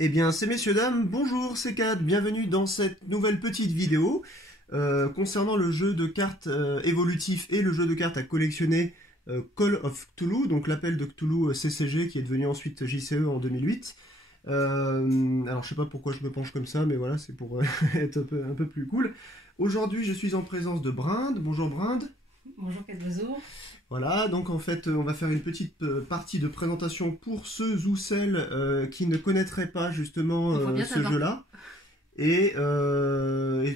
Eh bien, c'est messieurs, dames, bonjour, c'est Kat, bienvenue dans cette nouvelle petite vidéo concernant le jeu de cartes évolutif et le jeu de cartes à collectionner Call of Cthulhu, donc l'appel de Cthulhu CCG qui est devenu ensuite JCE en 2008. Alors, je sais pas pourquoi je me penche comme ça, mais voilà, c'est pour être un peu plus cool. Aujourd'hui, je suis en présence de Brinde. Bonjour Brinde. Bonjour Casozo. Voilà, donc en fait, on va faire une petite partie de présentation pour ceux ou celles qui ne connaîtraient pas justement ce jeu-là. Et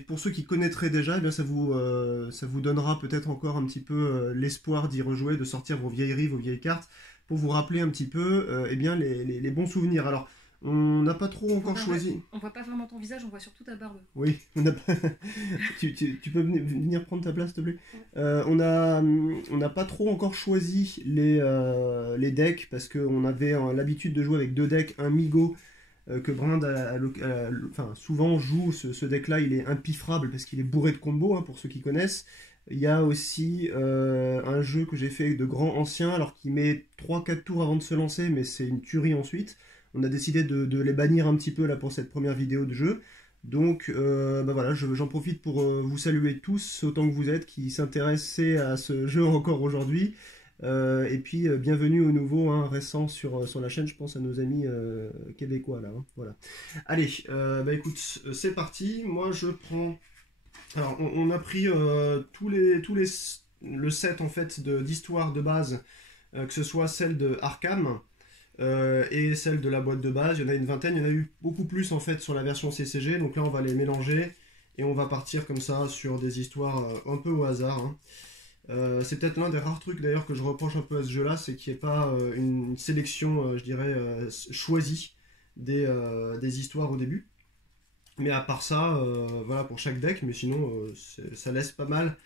pour ceux qui connaîtraient déjà, eh bien, ça vous donnera peut-être encore un petit peu l'espoir d'y rejouer, de sortir vos vieilleries, vos vieilles cartes, pour vous rappeler un petit peu eh bien, les bons souvenirs. Alors, on n'a pas trop encore choisi. On voit pas vraiment ton visage, on voit surtout ta barbe. Oui, on a pas... tu peux venir prendre ta place, s'il te plaît. On n'a pas trop encore choisi les decks, parce qu'on avait l'habitude de jouer avec deux decks, un Migo, que Brinde enfin, souvent joue. Ce deck-là, il est impifrable, parce qu'il est bourré de combos, hein, pour ceux qui connaissent. Il y a aussi un jeu que j'ai fait de grand ancien, alors qui met 3-4 tours avant de se lancer, mais c'est une tuerie ensuite. On a décidé de les bannir un petit peu là pour cette première vidéo de jeu. Donc bah voilà, j'en profite pour vous saluer tous autant que vous êtes qui s'intéressez à ce jeu encore aujourd'hui. Et puis bienvenue aux nouveaux récents sur la chaîne, je pense à nos amis québécois là. Hein, voilà. Allez, bah écoute, c'est parti. Moi je prends. Alors on a pris le set en fait d'histoire de base, que ce soit celle de Arkham. Et celle de la boîte de base, il y en a une vingtaine, il y en a eu beaucoup plus en fait sur la version CCG, donc là on va les mélanger et on va partir comme ça sur des histoires un peu au hasard. Hein. C'est peut-être l'un des rares trucs d'ailleurs que je reproche un peu à ce jeu là, c'est qu'il n'y ait pas une sélection, je dirais, choisie des histoires au début. Mais à part ça, voilà pour chaque deck, mais sinon ça laisse pas mal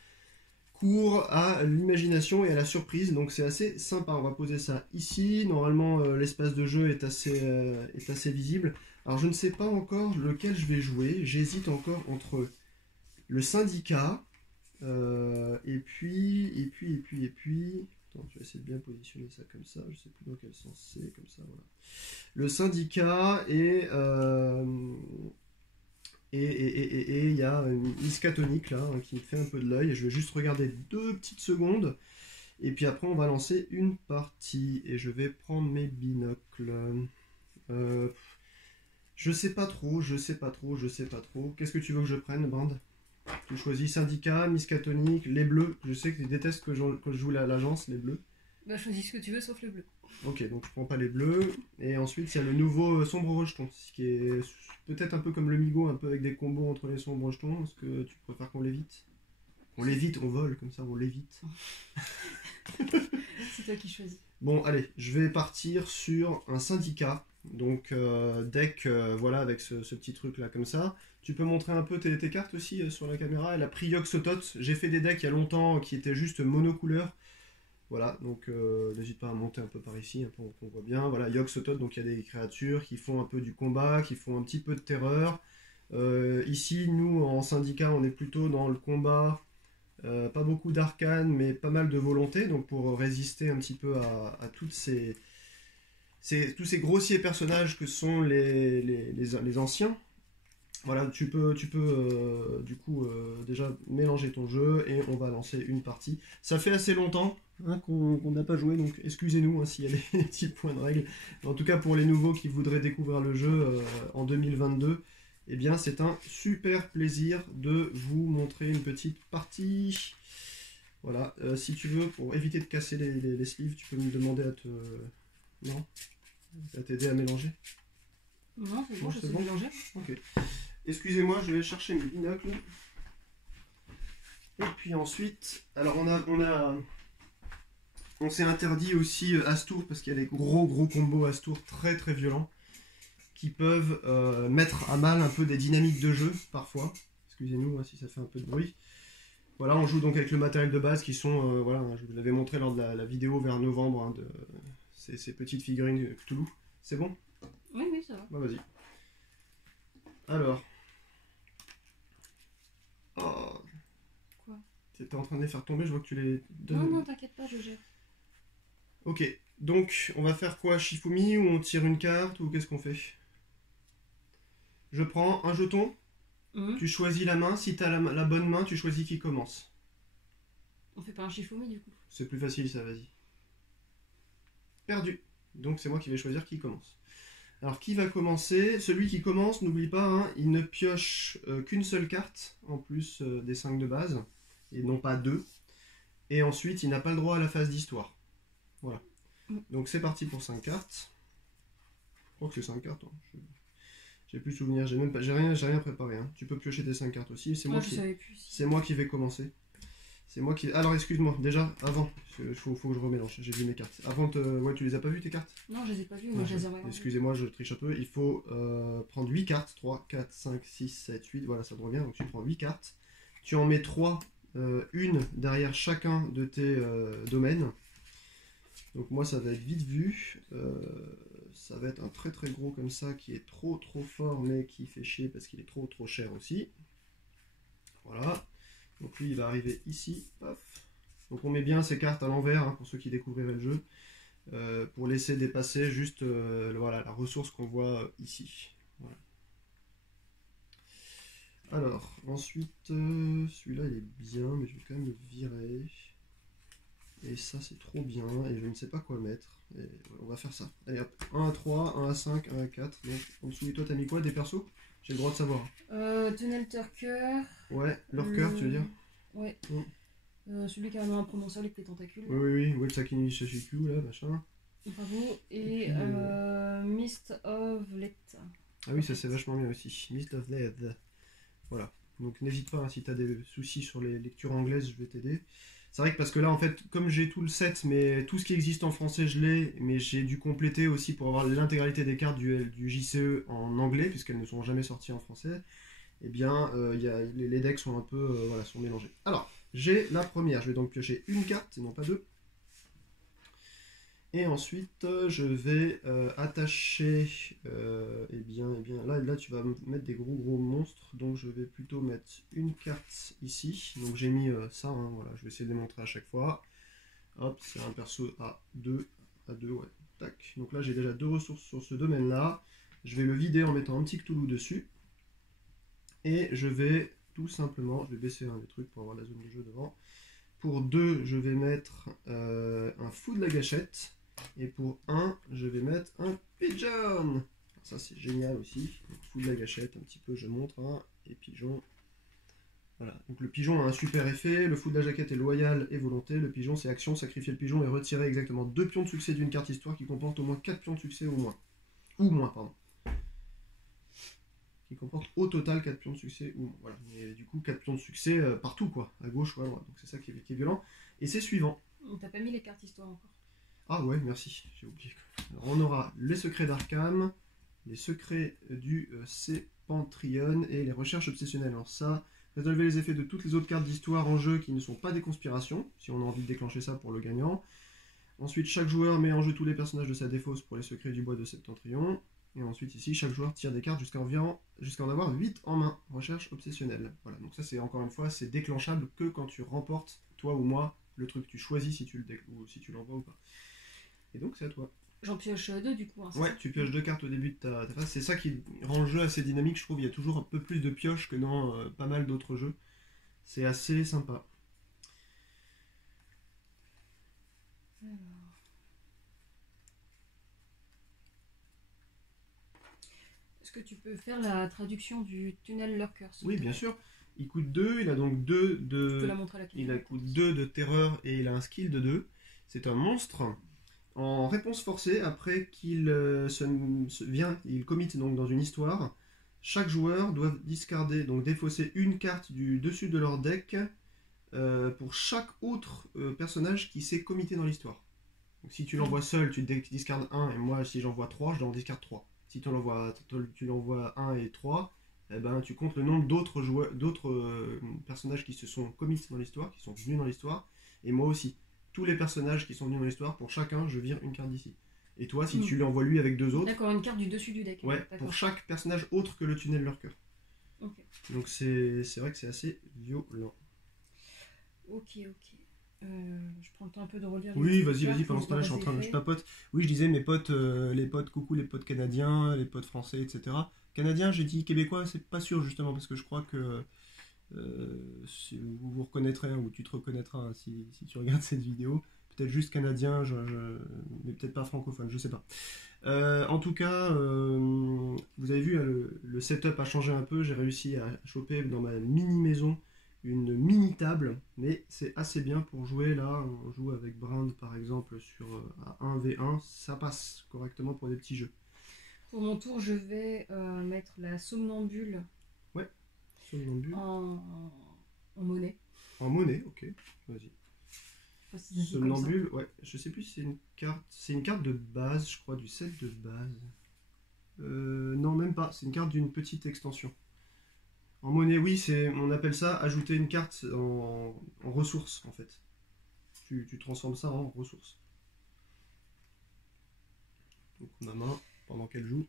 cours à l'imagination et à la surprise, donc c'est assez sympa. On va poser ça ici. Normalement l'espace de jeu est assez visible. Alors je ne sais pas encore lequel je vais jouer, j'hésite encore entre le syndicat et puis attends, je vais essayer de bien positionner ça comme ça, je sais plus dans quel sens c'est, comme ça, voilà. Le syndicat et il y a une Miskatonic là qui me fait un peu de l'œil. Je vais juste regarder 2 petites secondes. Et puis après, on va lancer une partie. Et je vais prendre mes binocles. Euh, je sais pas trop. Qu'est-ce que tu veux que je prenne, Brand? Tu choisis syndicat, Miskatonic, les bleus. Je sais que tu détestes que je joue l'agence, les bleus. Bah, choisis ce que tu veux sauf le bleu. Ok, donc je prends pas les bleus. Et ensuite, il y a le nouveau sombre rejeton, ce qui est peut-être un peu comme le Migo, un peu avec des combos entre les sombres rejetons. Est-ce que tu préfères qu'on l'évite? On l'évite, on vole, comme ça on l'évite. C'est toi qui choisis. Bon, allez, je vais partir sur un syndicat. Donc, deck, voilà, avec ce petit truc là, comme ça. Tu peux montrer un peu tes cartes aussi sur la caméra. Elle a pris Yogg-Sothoth. J'ai fait des decks il y a longtemps qui étaient juste monocouleurs. Voilà, donc n'hésite pas à monter un peu par ici, hein, pour qu'on voit bien. Voilà, Yogg-Sothoth, donc il y a des créatures qui font un peu du combat, qui font un petit peu de terreur. Ici, nous, en syndicat, on est plutôt dans le combat. Pas beaucoup d'arcane, mais pas mal de volonté, donc pour résister un petit peu à toutes tous ces grossiers personnages que sont les anciens. Voilà, tu peux du coup déjà mélanger ton jeu et on va lancer une partie. Ça fait assez longtemps qu'on n'a pas joué, donc excusez-nous s'il y a des petits points de règle. En tout cas, pour les nouveaux qui voudraient découvrir le jeu en 2022, eh bien c'est un super plaisir de vous montrer une petite partie. Voilà, si tu veux, pour éviter de casser les sleeves, tu peux me demander non, à t'aider à mélanger. Non, c'est bon, je sais mélanger. Ok. Excusez-moi, je vais chercher mes binocles. Et puis ensuite, alors on s'est interdit aussi Astour parce qu'il y a des gros combos Astour très très violents qui peuvent mettre à mal un peu des dynamiques de jeu parfois. Excusez-nous si ça fait un peu de bruit. Voilà, on joue donc avec le matériel de base qui sont, voilà, je vous l'avais montré lors de la vidéo vers novembre, de ces petites figurines Cthulhu. C'est bon? Oui, ça va. Bah vas-y. Alors. Oh. Quoi? T'es en train de les faire tomber, je vois que tu les donnes. Non, t'inquiète pas, je gère. Ok, donc on va faire quoi? Shifumi ou on tire une carte ou qu'est-ce qu'on fait? Je prends un jeton, tu choisis la main. Si tu as la bonne main, tu choisis qui commence. On fait pas un Shifumi du coup. C'est plus facile ça, vas-y. Perdu. Donc c'est moi qui vais choisir qui commence. Alors qui va commencer? Celui qui commence, n'oublie pas, hein, il ne pioche qu'une seule carte, en plus des 5 de base, et non pas 2. Et ensuite, il n'a pas le droit à la phase d'histoire. Voilà. Donc c'est parti pour 5 cartes. Je crois que c'est 5 cartes. Hein. J'ai plus souvenir, j'ai rien préparé. Hein. Tu peux piocher tes 5 cartes aussi. C'est moi qui vais commencer. C'est moi qui... Alors excuse-moi, déjà, avant, il faut que je remélange, j'ai vu mes cartes. Avant, ouais, tu les as pas vues tes cartes? Non, je les ai pas vues, moi je les ai regardées. Excusez-moi, je triche un peu. Il faut prendre 8 cartes, 3, 4, 5, 6, 7, 8, voilà, ça te revient. Donc tu prends 8 cartes. Tu en mets 3, une derrière chacun de tes domaines. Donc moi, ça va être vite vu. Ça va être un très très gros comme ça, qui est trop fort, mais qui fait chier parce qu'il est trop cher aussi. Voilà. Donc lui il va arriver ici, paf. Donc on met bien ces cartes à l'envers hein, pour ceux qui découvriraient le jeu, pour laisser dépasser juste voilà, la ressource qu'on voit ici. Voilà. Alors ensuite, celui-là il est bien, mais je vais quand même le virer. Et ça c'est trop bien, et je ne sais pas quoi mettre. Et on va faire ça. Allez hop, 1 à 3, 1 à 5, 1 à 4. Donc en dessous, et toi t'as mis quoi, des persos? J'ai le droit de savoir. Tunnel Turker. Ouais, leur cœur, tu veux dire? Ouais. Celui qui a un nom imprononçable avec les tentacules. Oui, Wetsakini Shashiku, là, machin. Bravo. Et Mist of Let. Ah oui, ça c'est vachement bien aussi. Mist of Let. Voilà. Donc n'hésite pas, hein, si tu as des soucis sur les lectures anglaises, je vais t'aider. C'est vrai que parce que là, en fait, comme j'ai tout le set, mais tout ce qui existe en français, je l'ai, mais j'ai dû compléter aussi pour avoir l'intégralité des cartes du JCE en anglais, puisqu'elles ne sont jamais sorties en français. Eh bien, les decks sont un peu voilà, sont mélangés. Alors, j'ai la première. Je vais donc piocher une carte, et non pas 2. Et ensuite, je vais attacher... eh bien, là, tu vas mettre des gros monstres. Donc, je vais plutôt mettre une carte ici. Donc, j'ai mis ça. Hein, voilà, je vais essayer de les montrer à chaque fois. Hop, c'est un perso à 2. À 2, ouais. Tac. Donc là, j'ai déjà 2 ressources sur ce domaine-là. Je vais le vider en mettant un petit Cthulhu dessus. Et je vais tout simplement, je vais baisser les trucs pour avoir la zone de jeu devant. Pour 2, je vais mettre un fou de la gâchette. Et pour 1, je vais mettre un pigeon. Alors ça c'est génial aussi. Donc, fou de la gâchette, un petit peu je montre. Hein, et pigeon. Voilà. Donc le pigeon a un super effet. Le fou de la jaquette est loyal et volonté. Le pigeon c'est action, sacrifier le pigeon et retirer exactement 2 pions de succès d'une carte histoire qui comporte au moins 4 pions de succès ou moins. Ou moins, pardon. Qui comporte au total 4 pions de succès ou moins. Voilà. Et du coup 4 pions de succès partout quoi, à gauche ou à droite. Donc c'est ça qui est violent. Et c'est suivant. T'as pas mis les cartes histoire encore. Ah ouais, merci, j'ai oublié. Alors, on aura les secrets d'Arkham, les secrets du Sépentrion et les recherches obsessionnelles. Alors ça, résolvez les effets de toutes les autres cartes d'histoire en jeu qui ne sont pas des conspirations, si on a envie de déclencher ça pour le gagnant. Ensuite, chaque joueur met en jeu tous les personnages de sa défausse pour les secrets du bois de Septentrion. Et ensuite ici, chaque joueur tire des cartes jusqu'à en avoir 8 en main. Recherche obsessionnelle. Voilà, donc ça c'est encore une fois, c'est déclenchable que quand tu remportes, toi ou moi, le truc. Tu choisis si tu l'envoies ou pas. Et donc c'est à toi. J'en pioche 2 du coup. Hein, ouais, tu pioches 2 cartes au début de ta phase. C'est ça qui rend le jeu assez dynamique, je trouve. Il y a toujours un peu plus de pioches que dans pas mal d'autres jeux. C'est assez sympa. Alors... Est-ce que tu peux faire la traduction du Tunnel Lurker? Oui, bien sûr. Il coûte 2, il a donc 2 de... Tu peux la montrer à la caméra. Il coûte 2 de terreur et il a un skill de 2. C'est un monstre. En réponse forcée, après qu'il il commit donc dans une histoire, chaque joueur doit discarder, donc défausser une carte du dessus de leur deck pour chaque autre personnage qui s'est committé dans l'histoire. Donc si tu l'envoies seul, tu discardes 1, et moi si j'envoie 3, je l'en discarde 3. Si tu l'envoies 1 et 3, eh ben, tu comptes le nombre d'autres personnages qui se sont committés dans l'histoire, qui sont venus dans l'histoire, et moi aussi. Tous les personnages qui sont venus dans l'histoire, pour chacun, je vire une carte d'ici. Et toi, si tu l'envoies lui avec 2 autres... D'accord, une carte du dessus du deck. Ouais, pour chaque personnage autre que le Tunnel Lurker. Okay. Donc c'est vrai que c'est assez violent. Ok. Je prends le temps un peu de relire. Oui, vas-y, pendant ce temps-là, je papote. Oui, je disais mes potes, les potes coucou, les potes canadiens, les potes français, etc. Canadien, j'ai dit québécois, c'est pas sûr justement, parce que je crois que vous vous reconnaîtrez, hein, ou tu te reconnaîtras, hein, si tu regardes cette vidéo. Peut-être juste canadien, mais peut-être pas francophone, je sais pas. En tout cas, vous avez vu, hein, le setup a changé un peu. J'ai réussi à choper dans ma mini maison une mini table, mais c'est assez bien pour jouer. Là, on joue avec Brand par exemple sur à 1v1, ça passe correctement pour des petits jeux. Pour mon tour, je vais mettre la somnambule Ouais, somnambule. En monnaie. En monnaie, ok, vas-y. Enfin, c'est dit comme ça. Somnambule, ouais, je sais plus si c'est une carte de base, je crois, du set de base. Non, même pas, c'est une carte d'une petite extension. En monnaie, oui, on appelle ça ajouter une carte en ressources, en fait. Tu transformes ça en ressources. Donc ma main, pendant qu'elle joue.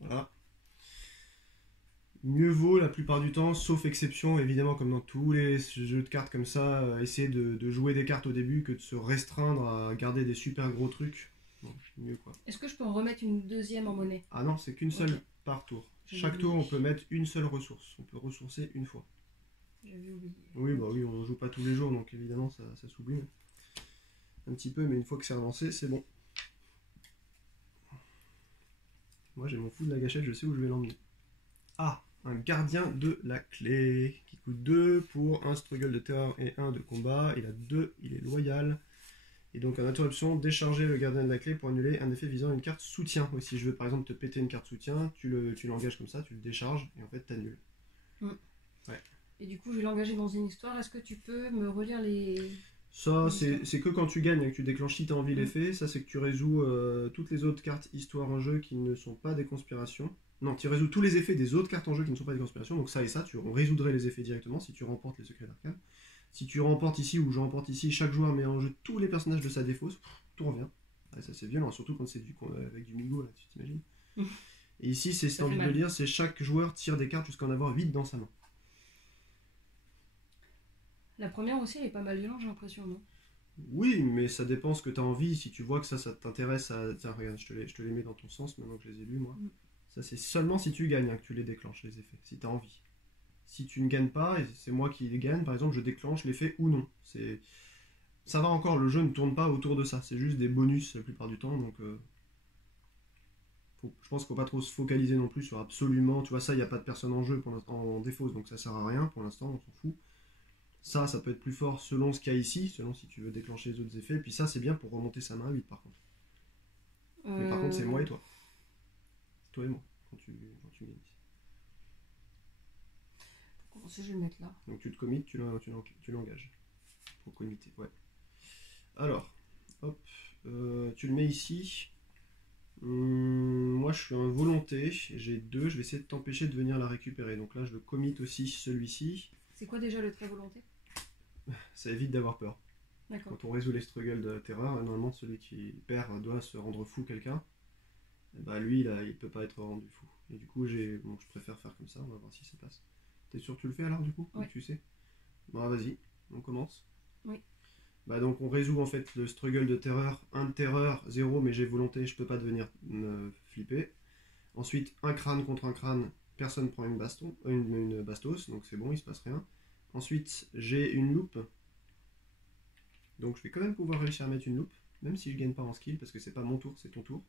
Voilà. Mieux vaut la plupart du temps, sauf exception, évidemment, comme dans tous les jeux de cartes comme ça, essayer de jouer des cartes au début que de se restreindre à garder des super gros trucs. Bon, mieux quoi. Est-ce que je peux en remettre une deuxième en monnaie? Ah non, c'est qu'une seule Ok. par tour. J'avais Chaque tour, oublié. on peut mettre une seule ressource. On peut ressourcer une fois. J'avais oublié. Oui, bah oui, on joue pas tous les jours, donc évidemment, ça s'oublie. Un petit peu, mais une fois que c'est avancé, c'est bon. Moi, j'ai mon fou de la gâchette, je sais où je vais l'emmener. Ah, un gardien de la clé, qui coûte 2 pour un struggle de terreur et 1 de combat. Il a 2, il est loyal. Et donc, en interruption, décharger le gardien de la clé pour annuler un effet visant une carte soutien. Oui, si je veux par exemple te péter une carte soutien, tu l'engages comme ça, tu le décharges, et en fait, t'annules. Ouais. Et du coup, je vais l'engager dans une histoire. Est-ce que tu peux me relire les... Ça, L'histoire. c'est que quand tu gagnes et que tu déclenches si tu as envie l'effet. Ça, c'est que tu résous toutes les autres cartes histoire en jeu qui ne sont pas des conspirations. Non, tu résous tous les effets des autres cartes en jeu qui ne sont pas des conspirations. Donc ça et ça, on résoudrait les effets directement si tu remportes les secrets d'arcane. Si tu remportes ici ou je remporte ici, chaque joueur met en jeu tous les personnages de sa défausse, tout revient. Ouais, ça c'est violent, surtout quand c'est avec du Migo, là, tu t'imagines. Et ici, c'est si Ça t'as fait envie de mal. le lire, c'est chaque joueur tire des cartes jusqu'à en avoir 8 dans sa main. La première aussi, elle est pas mal violente, j'ai l'impression, non? Oui, mais ça dépend ce que tu as envie. Si tu vois que ça t'intéresse à. Tiens, regarde, je te les mets dans ton sens maintenant que je les ai lus, moi. Ça, c'est seulement si tu gagnes, hein, que tu les déclenches, les effets, si tu as envie. Si tu ne gagnes pas, et c'est moi qui les gagne, par exemple, je déclenche l'effet ou non. Ça va encore, le jeu ne tourne pas autour de ça. C'est juste des bonus la plupart du temps, donc. Je pense qu'il ne faut pas trop se focaliser non plus sur absolument. Tu vois, ça, il n'y a pas de personne en jeu en défausse, donc ça sert à rien pour l'instant, on s'en fout. Ça peut être plus fort selon ce qu'il y a ici, selon si tu veux déclencher les autres effets. Puis ça, c'est bien pour remonter sa main à 8 par contre. Mais par contre, c'est moi et toi. Toi et moi, quand tu gagnes. Pour commencer, je vais le mettre là. Donc tu te commites, tu l'engages. Pour committer, ouais. Alors, hop, tu le mets ici. Moi, je suis un volonté, j'ai 2, je vais essayer de t'empêcher de venir la récupérer. Donc là, je le commit aussi celui-ci. C'est quoi déjà le trait volonté? Ça évite d'avoir peur. D'accord. Quand on résout les struggles de terreur, normalement celui qui perd doit se rendre fou quelqu'un. Et bah lui, là, il peut pas être rendu fou. Et du coup, je préfère faire comme ça, on va voir si ça passe. T'es sûr que tu le fais alors du coup? Ouais. Tu sais. Bon, vas-y, on commence. Oui. Bah donc on résout en fait le struggle de terreur. 1 de terreur, 0, mais j'ai volonté, je peux pas devenir flipper. Ensuite, un crâne contre un crâne, personne prend une bastos, donc c'est bon, il se passe rien. Ensuite, j'ai une loupe. Donc je vais quand même pouvoir réussir à mettre une loupe, même si je gagne pas en skill, parce que c'est pas mon tour, c'est ton tour.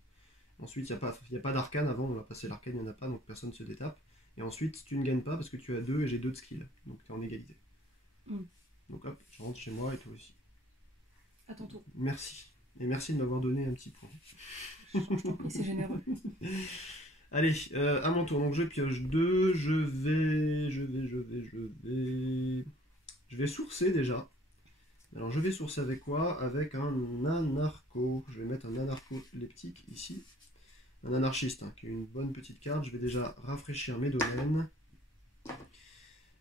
Ensuite, il n'y a pas d'arcane avant, on a passé l'arcane, il n'y en a pas, donc personne ne se détape. Et ensuite, tu ne gagnes pas parce que tu as 2 et j'ai 2 de skill, donc tu es en égalité. Donc hop, je rentre chez moi et toi aussi. À ton tour. Merci. Et merci de m'avoir donné un petit point. Je t'en prie, c'est généreux. Allez, à mon tour, donc je pioche 2, je vais sourcer déjà. Alors je vais sourcer avec quoi? Avec un anarcho. Je vais mettre un anarcho-leptique ici. Un anarchiste, hein, qui est une bonne petite carte. Je vais déjà rafraîchir mes domaines.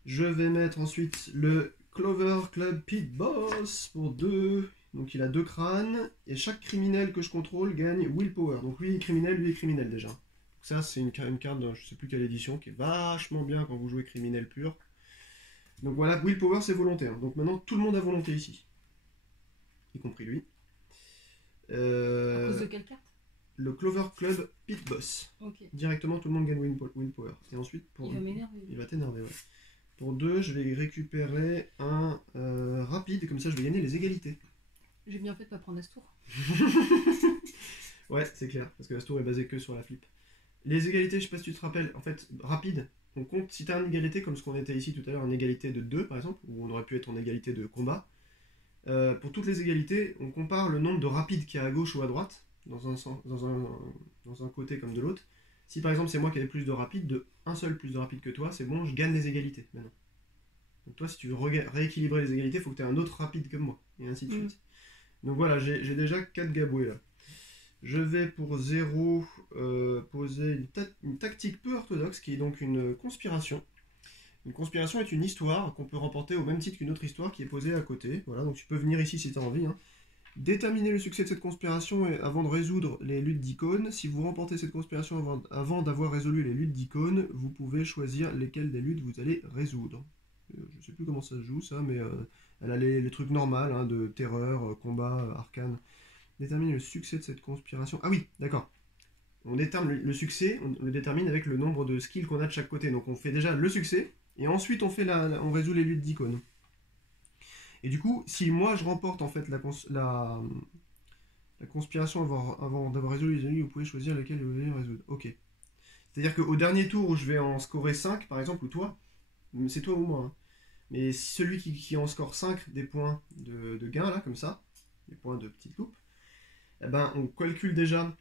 Je vais mettre ensuite le Clover Club Pit Boss pour 2. Donc il a 2 crânes. Et chaque criminel que je contrôle gagne Willpower. Donc lui est criminel déjà. Donc ça c'est une carte de je sais plus quelle édition qui est vachement bien quand vous jouez criminel pur. Donc voilà, Willpower c'est volonté. Hein. Donc maintenant tout le monde a volonté ici. Y compris lui. À cause de quelle carte? le Clover Club Pit Boss. Ok. Directement, tout le monde gagne win power. Et ensuite, Il va m'énerver. il va t'énerver, ouais. Pour 2, je vais récupérer un rapide, comme ça je vais gagner les égalités. J'ai bien fait de pas prendre Astour. Ouais, c'est clair, parce que Astour est basé que sur la flip. Les égalités, je sais pas si tu te rappelles, en fait, rapide, on compte, si tu as une égalité comme ce qu'on était ici tout à l'heure, une égalité de 2 par exemple, où on aurait pu être en égalité de combat, pour toutes les égalités, on compare le nombre de rapides qu'il y a à gauche ou à droite, dans un côté comme de l'autre. Si par exemple c'est moi qui avais plus de rapides, de un seul plus de rapide que toi, c'est bon, je gagne les égalités maintenant. Donc toi, si tu veux rééquilibrer les égalités, il faut que tu aies un autre rapide que moi, et ainsi de suite. Donc voilà, j'ai déjà 4 gaboués là. Je vais pour 0 poser une tactique peu orthodoxe qui est donc une conspiration. Une conspiration est une histoire qu'on peut remporter au même titre qu'une autre histoire qui est posée à côté. Voilà, donc tu peux venir ici si tu as envie. Hein. Déterminer le succès de cette conspiration avant de résoudre les luttes d'icônes. Si vous remportez cette conspiration avant d'avoir résolu les luttes d'icônes, vous pouvez choisir lesquelles des luttes vous allez résoudre. Je sais plus comment ça se joue ça, mais elle a les trucs normaux hein, de terreur, combat, arcane. Déterminer le succès de cette conspiration. Ah oui, d'accord. On détermine le succès, on le détermine avec le nombre de skills qu'on a de chaque côté. Donc on fait déjà le succès, et ensuite on résout les luttes d'icônes. Et du coup, si moi je remporte en fait la conspiration avant d'avoir résolu les ennemis, vous pouvez choisir lesquels vous voulez résoudre. Ok. C'est-à-dire qu'au dernier tour où je vais en scorer 5, par exemple, ou toi, c'est toi ou moi, hein. Mais celui qui en score 5 des points de gain, là, comme ça, des points de petite loupe, eh ben, on calcule déjà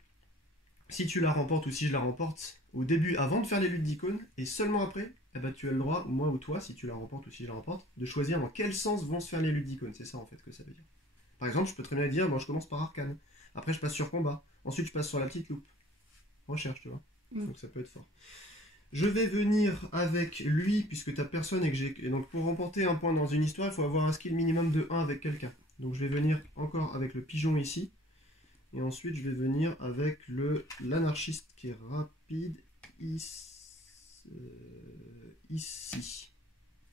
si tu la remportes ou si je la remporte au début avant de faire les luttes d'icônes, et seulement après, eh ben, tu as le droit, ou moi ou toi, si tu la remportes ou si je la remporte, de choisir dans quel sens vont se faire les luttes d'icônes. C'est ça en fait que ça veut dire. Par exemple, je peux très bien dire, bon, je commence par arcane, après je passe sur combat, ensuite je passe sur la petite loupe. Recherche, tu vois. Donc ça peut être fort. Je vais venir avec lui, puisque t'as personne et que j'ai. Et donc pour remporter un point dans une histoire, il faut avoir un skill minimum de 1 avec quelqu'un. Donc je vais venir encore avec le pigeon ici. Et ensuite je vais venir avec l'anarchiste qui est rapide ici.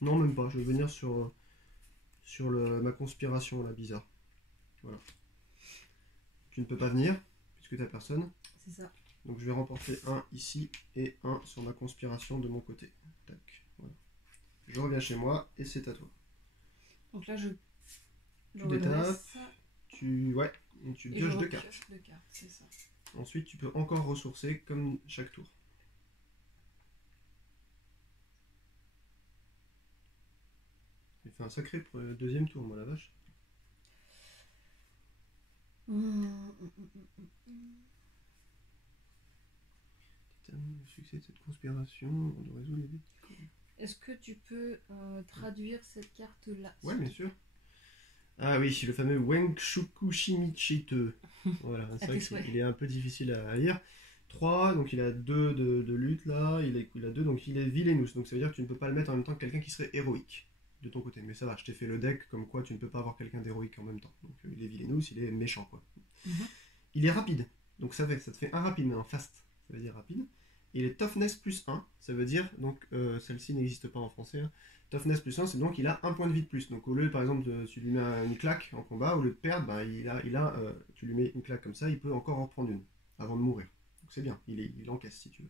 Non même pas, je vais venir sur ma conspiration là, bizarre. Voilà. Tu ne peux pas venir, puisque t'as personne. C'est ça. Donc je vais remporter un ici et un sur ma conspiration de mon côté. Tac, voilà. Je reviens chez moi et c'est à toi. Donc là, je détapes, tu pioches 2 cartes. C'est ça. Ensuite, tu peux encore ressourcer comme chaque tour. J'ai fait un sacré deuxième tour, moi, la vache. Détermine le succès de cette conspiration, on doit résoudre les défis. Est-ce que tu peux traduire cette carte-là? Ouais, bien sûr. Ah oui, le fameux Wenkshukushimichite. Voilà, c'est vrai qu'il est un peu difficile à lire. 3, donc il a 2 de lutte là, il a 2, donc il est vilainous. Donc ça veut dire que tu ne peux pas le mettre en même temps que quelqu'un qui serait héroïque de ton côté. Mais ça va, je t'ai fait le deck comme quoi tu ne peux pas avoir quelqu'un d'héroïque en même temps. Donc il est vilainous, il est méchant quoi. Il est rapide, donc ça te fait un rapide maintenant, fast, ça veut dire rapide. Il est toughness plus 1, ça veut dire, donc celle-ci n'existe pas en français, hein. Toughness plus 1, c'est donc il a un point de vie de plus. Donc au lieu, par exemple, tu lui mets une claque en combat, au lieu de perdre, bah, tu lui mets une claque comme ça, il peut encore en prendre une, avant de mourir. Donc c'est bien, il encaisse si tu veux.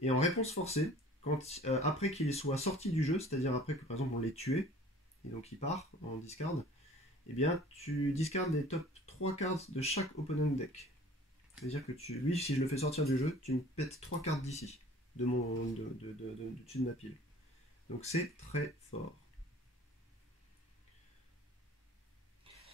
Et en réponse forcée, après qu'il soit sorti du jeu, c'est-à-dire après que par exemple on l'ait tué, et donc il part en discard, eh bien tu discardes les top 3 cartes de chaque opponent deck. C'est-à-dire que lui, si je le fais sortir du jeu, tu me pètes 3 cartes d'ici, du dessus de ma pile. Donc c'est très fort.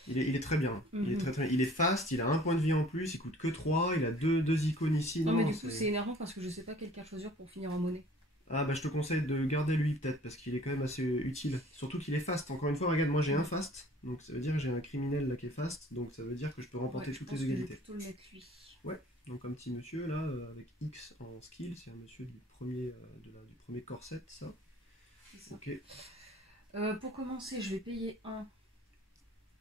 Il est très bien. Il est très, très bien. Il est fast, il a un point de vie en plus, il coûte que 3, il a deux icônes ici. Non mais du coup c'est énervant parce que je sais pas quelle carte choisir pour finir en monnaie. Ah bah je te conseille de garder lui peut-être parce qu'il est quand même assez utile. Surtout qu'il est fast. Encore une fois, regarde, moi j'ai un fast, donc ça veut dire que j'ai un criminel là qui est fast, donc ça veut dire que je peux remporter toutes les égalités. Je vais plutôt le mettre lui. Ouais, donc un petit monsieur là avec X en skill, c'est un monsieur du premier corset, ça. C'est ça. Ok. Pour commencer, je vais payer 1.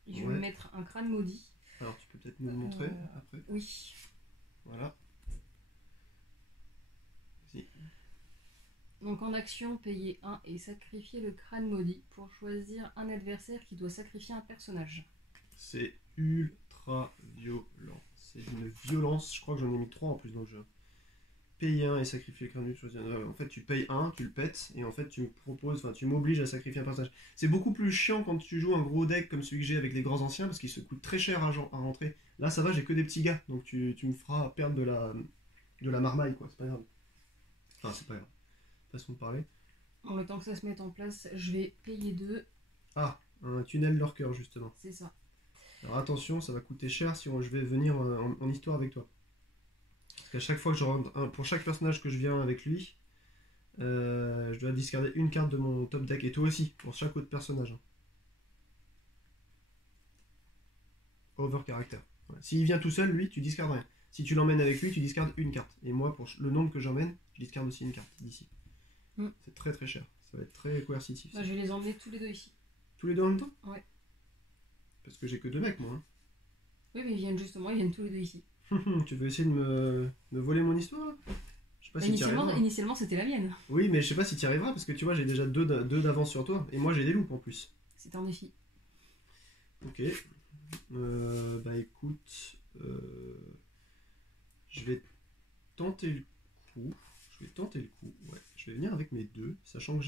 Et je vais mettre un crâne maudit. Alors tu peux peut-être nous le montrer après. Oui. Voilà. Vas-y. Donc en action, payer 1 et sacrifier le crâne maudit pour choisir un adversaire qui doit sacrifier un personnage. C'est ultra violent. C'est d'une violence. Je crois que j'en ai mis 3 en plus dans le jeu. Payer 1 et sacrifier le crâne. En fait, tu payes 1, tu le pètes, et en fait, tu me proposes, enfin, tu m'obliges à sacrifier un personnage. C'est beaucoup plus chiant quand tu joues un gros deck comme celui que j'ai avec les grands anciens, parce qu'il se coûte très cher à rentrer. Là, ça va, j'ai que des petits gars, donc tu me feras perdre de la marmaille, quoi. C'est pas grave. Enfin, c'est pas grave. Façon de parler. En le temps que ça se mette en place, je vais payer 2. Ah, un tunnel lurker, justement. C'est ça. Alors attention, ça va coûter cher si je vais venir en histoire avec toi. Parce qu'à chaque fois que je rentre, pour chaque personnage que je viens avec lui, je dois discarder une carte de mon top deck. Et toi aussi, pour chaque autre personnage. Over character. Voilà. S'il vient tout seul, lui, tu discardes rien. Si tu l'emmènes avec lui, tu discardes une carte. Et moi, pour le nombre que j'emmène, je discarde aussi une carte d'ici. C'est très très cher. Ça va être très coercitif. Bah, je vais les emmener tous les deux ici. Tous les deux en même temps? Ouais. Parce que j'ai que 2 mecs, moi. Hein. Oui, mais ils viennent tous les deux ici. Tu veux essayer de me voler mon histoire là? Je sais pas si t'y arriveras. Initialement, c'était la mienne. Oui, mais je sais pas si tu y arriveras parce que tu vois, j'ai déjà 2 d'avance sur toi et moi j'ai des loups en plus. C'était un défi. Ok. Bah écoute, je vais tenter le coup. Ouais. Je vais venir avec mes 2, sachant que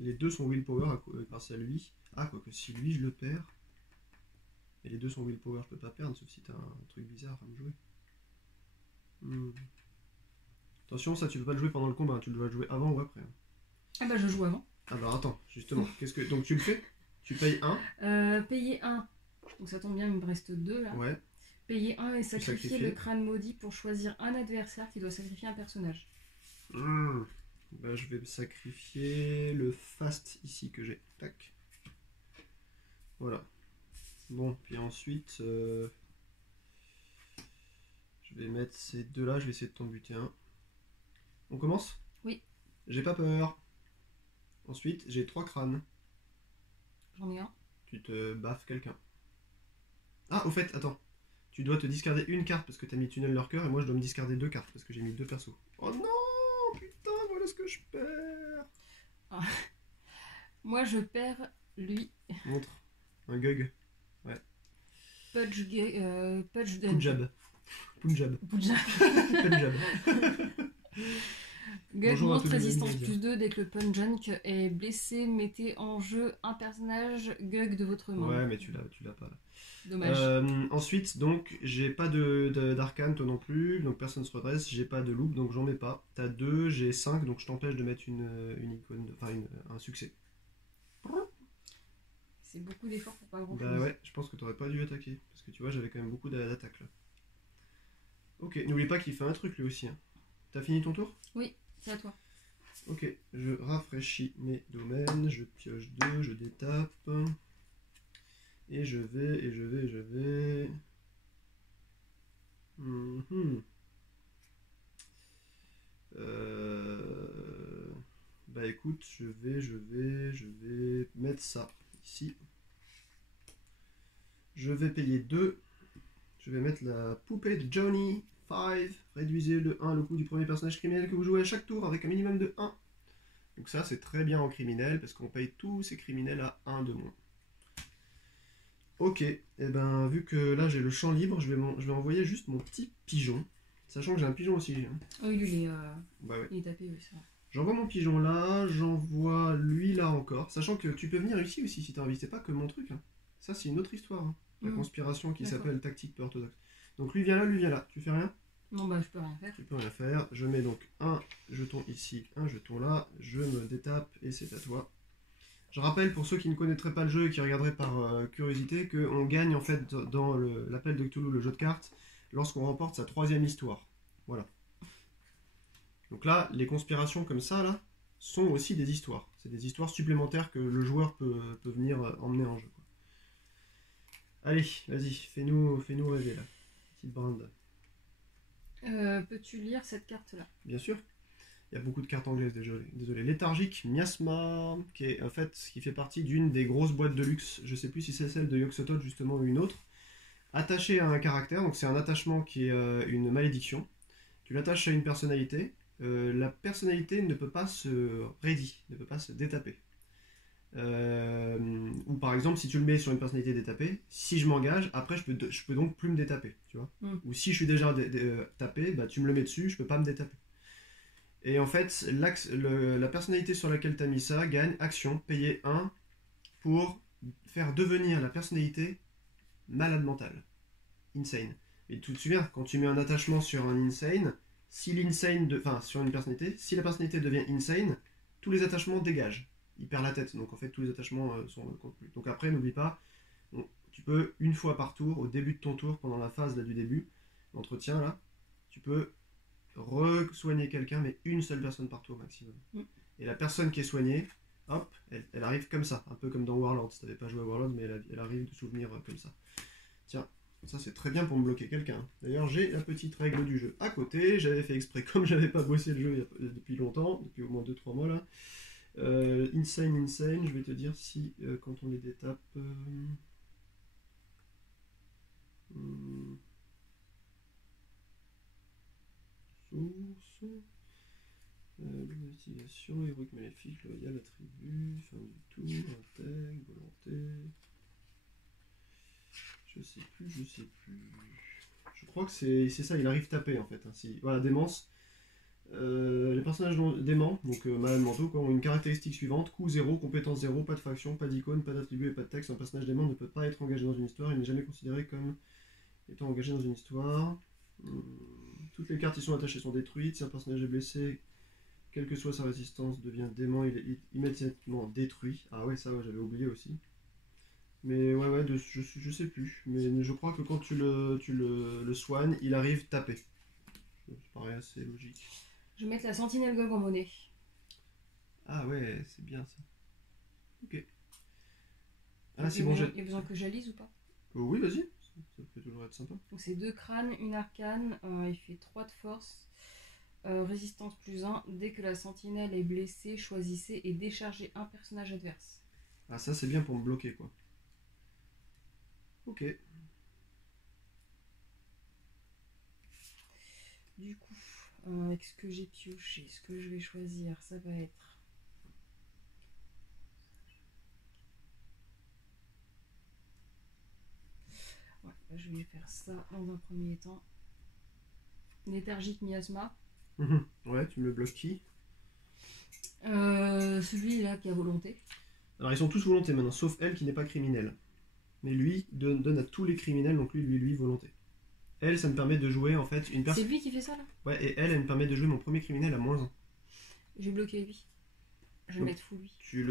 les 2 sont willpower grâce à lui. Ah, quoique si lui je le perds. Et les 2 sont willpower, je peux pas perdre sauf si t'as un truc bizarre à me jouer. Attention, ça tu peux pas le jouer pendant le combat, tu dois le jouer avant ou après. Ah bah je joue avant. Ah bah attends, justement, donc tu le fais? Tu payes 1. Payer 1. Donc ça tombe bien, il me reste 2 là. Ouais. Payer 1 et sacrifier le crâne maudit pour choisir un adversaire qui doit sacrifier un personnage. Bah je vais sacrifier le fast ici que j'ai. Tac. Voilà. Bon, puis ensuite, je vais mettre ces 2 là, je vais essayer de t'en buter un. On commence? Oui. J'ai pas peur. Ensuite, j'ai 3 crânes. J'en ai un. Tu te baffes quelqu'un. Ah, au fait, attends. Tu dois te discarder une carte parce que t'as mis tunnel lurker et moi je dois me discarder 2 cartes parce que j'ai mis 2 persos. Oh non, putain, voilà ce que je perds. Ah. Moi je perds lui. Montre. Un Gug. Ouais. Punjab. Punjab. Gug montre résistance +2 dès que le Punjunk est blessé. Mettez en jeu un personnage Gug de votre main. Ouais, mais tu l'as pas là. Dommage. Ensuite, donc, j'ai pas d'arcane, toi non plus, donc personne se redresse. J'ai pas de loup, donc j'en mets pas. T'as 2, j'ai 5, donc je t'empêche de mettre une icône, un succès. C'est beaucoup d'efforts pour pas grand chose. Bah ouais, je pense que t'aurais pas dû attaquer, parce que tu vois, j'avais quand même beaucoup d'attaques là. Ok, n'oublie pas qu'il fait un truc lui aussi. Hein. T'as fini ton tour? Oui, c'est à toi. Ok, je rafraîchis mes domaines, je pioche 2, je détape. Et je vais... Bah écoute, je vais mettre ça ici. Je vais payer 2. Je vais mettre la poupée de Johnny 5. Réduisez le 1 le coût du premier personnage criminel que vous jouez à chaque tour avec un minimum de 1. Donc ça c'est très bien en criminel parce qu'on paye tous ces criminels à 1 de moins. Ok, et ben vu que là j'ai le champ libre, je vais envoyer juste mon petit pigeon. Sachant que j'ai un pigeon aussi. Hein. Oh, il est, ouais. Il est tapé, oui, ça. J'envoie mon pigeon là, j'envoie lui là encore. Sachant que tu peux venir ici aussi si t'as envie, c'est pas que mon truc. Hein. Ça c'est une autre histoire. Hein. La conspiration qui s'appelle tactique peu orthodoxe. Donc lui vient là, tu fais rien? Non bah je peux rien faire. Tu peux rien faire, je mets donc un jeton ici, un jeton là, je me détape et c'est à toi. Je rappelle pour ceux qui ne connaîtraient pas le jeu et qui regarderaient par curiosité qu'on gagne en fait dans l'appel de Cthulhu, le jeu de cartes, lorsqu'on remporte sa 3e histoire. Voilà. Donc là, les conspirations comme ça là sont aussi des histoires. C'est des histoires supplémentaires que le joueur peut venir emmener en jeu. Quoi. Allez, vas-y, fais-nous rêver là. Petite brinde. Peux-tu lire cette carte là? Bien sûr. Il y a beaucoup de cartes anglaises, désolé. Léthargique, miasma, qui fait partie d'une des grosses boîtes de luxe. Je sais plus si c'est celle de Yog-Sothoth justement ou une autre. Attaché à un caractère, donc c'est un attachement qui est une malédiction. Tu l'attaches à une personnalité. La personnalité ne peut pas se ready, ne peut pas se détaper. Ou par exemple, si tu le mets sur une personnalité détapée, si je m'engage, après je peux donc plus me détaper, tu vois. Ou si je suis déjà tapé, bah, tu me le mets dessus, je peux pas me détaper. Et en fait, la personnalité sur laquelle tu as mis ça gagne action, payer 1 pour faire devenir la personnalité malade mentale. Insane. Et tu te souviens, quand tu mets un attachement sur un insane, si sur une personnalité, si la personnalité devient insane, tous les attachements dégagent. Il perd la tête, donc en fait tous les attachements sont ne comptent plus. Donc après, n'oublie pas, tu peux une fois par tour, au début de ton tour, pendant la phase là, du début, l'entretien là, tu peux re-soigner quelqu'un, mais une seule personne par tour maximum. Et la personne qui est soignée, hop, elle arrive comme ça, un peu comme dans Warlords. Tu n'avais pas joué à Warlords, mais elle arrive de souvenir comme ça. Tiens, ça c'est très bien pour me bloquer quelqu'un. D'ailleurs, j'ai la petite règle du jeu à côté. J'avais fait exprès, comme j'avais pas bossé le jeu depuis longtemps, depuis au moins 2-3 mois là. Insane, je vais te dire si quand on les détape. Source. Investigation, héroïque maléfique, loyal, attribut, fin du tour, intègre, volonté. Je sais plus. Je crois que c'est ça, il arrive tapé en fait. Hein. Voilà, démence. Les personnages déments, donc malades mentaux, ont une caractéristique suivante: coût 0, compétence 0, pas de faction, pas d'icône, pas d'attribut et pas de texte. Un personnage dément ne peut pas être engagé dans une histoire, il n'est jamais considéré comme étant engagé dans une histoire. Toutes les cartes qui sont attachées sont détruites. Si un personnage est blessé, quelle que soit sa résistance, devient dément, il est immédiatement détruit. Ah ouais, ça ouais, j'avais oublié aussi. Mais ouais, je sais plus. Mais je crois que quand tu le soignes, il arrive tapé. Ça paraît assez logique. Je vais mettre la sentinelle gueule en monnaie. Ah ouais, c'est bien ça. Ok. Ah, c'est bon, il y a besoin que j'alise ou pas? Oui, vas-y. Ça peut toujours être sympa. Donc c'est 2 crânes, une arcane, il fait 3 de force, résistance +1. Dès que la sentinelle est blessée, choisissez et déchargez un personnage adverse. Ah ça c'est bien pour me bloquer quoi. Ok. Du coup, avec ce que j'ai pioché, ce que je vais choisir, ça va être... Ouais, là, je vais faire ça dans un premier temps. Léthargique miasma. Ouais, tu me le bloques qui? Celui-là qui a volonté. Alors ils sont tous volontés maintenant, sauf elle qui n'est pas criminelle. Mais lui donne à tous les criminels, donc lui, volonté. Elle, ça me permet de jouer en fait une personne. C'est lui qui fait ça là? Ouais, et elle me permet de jouer mon premier criminel à -1. Je vais bloquer lui. Je vais mettre fou lui. Tu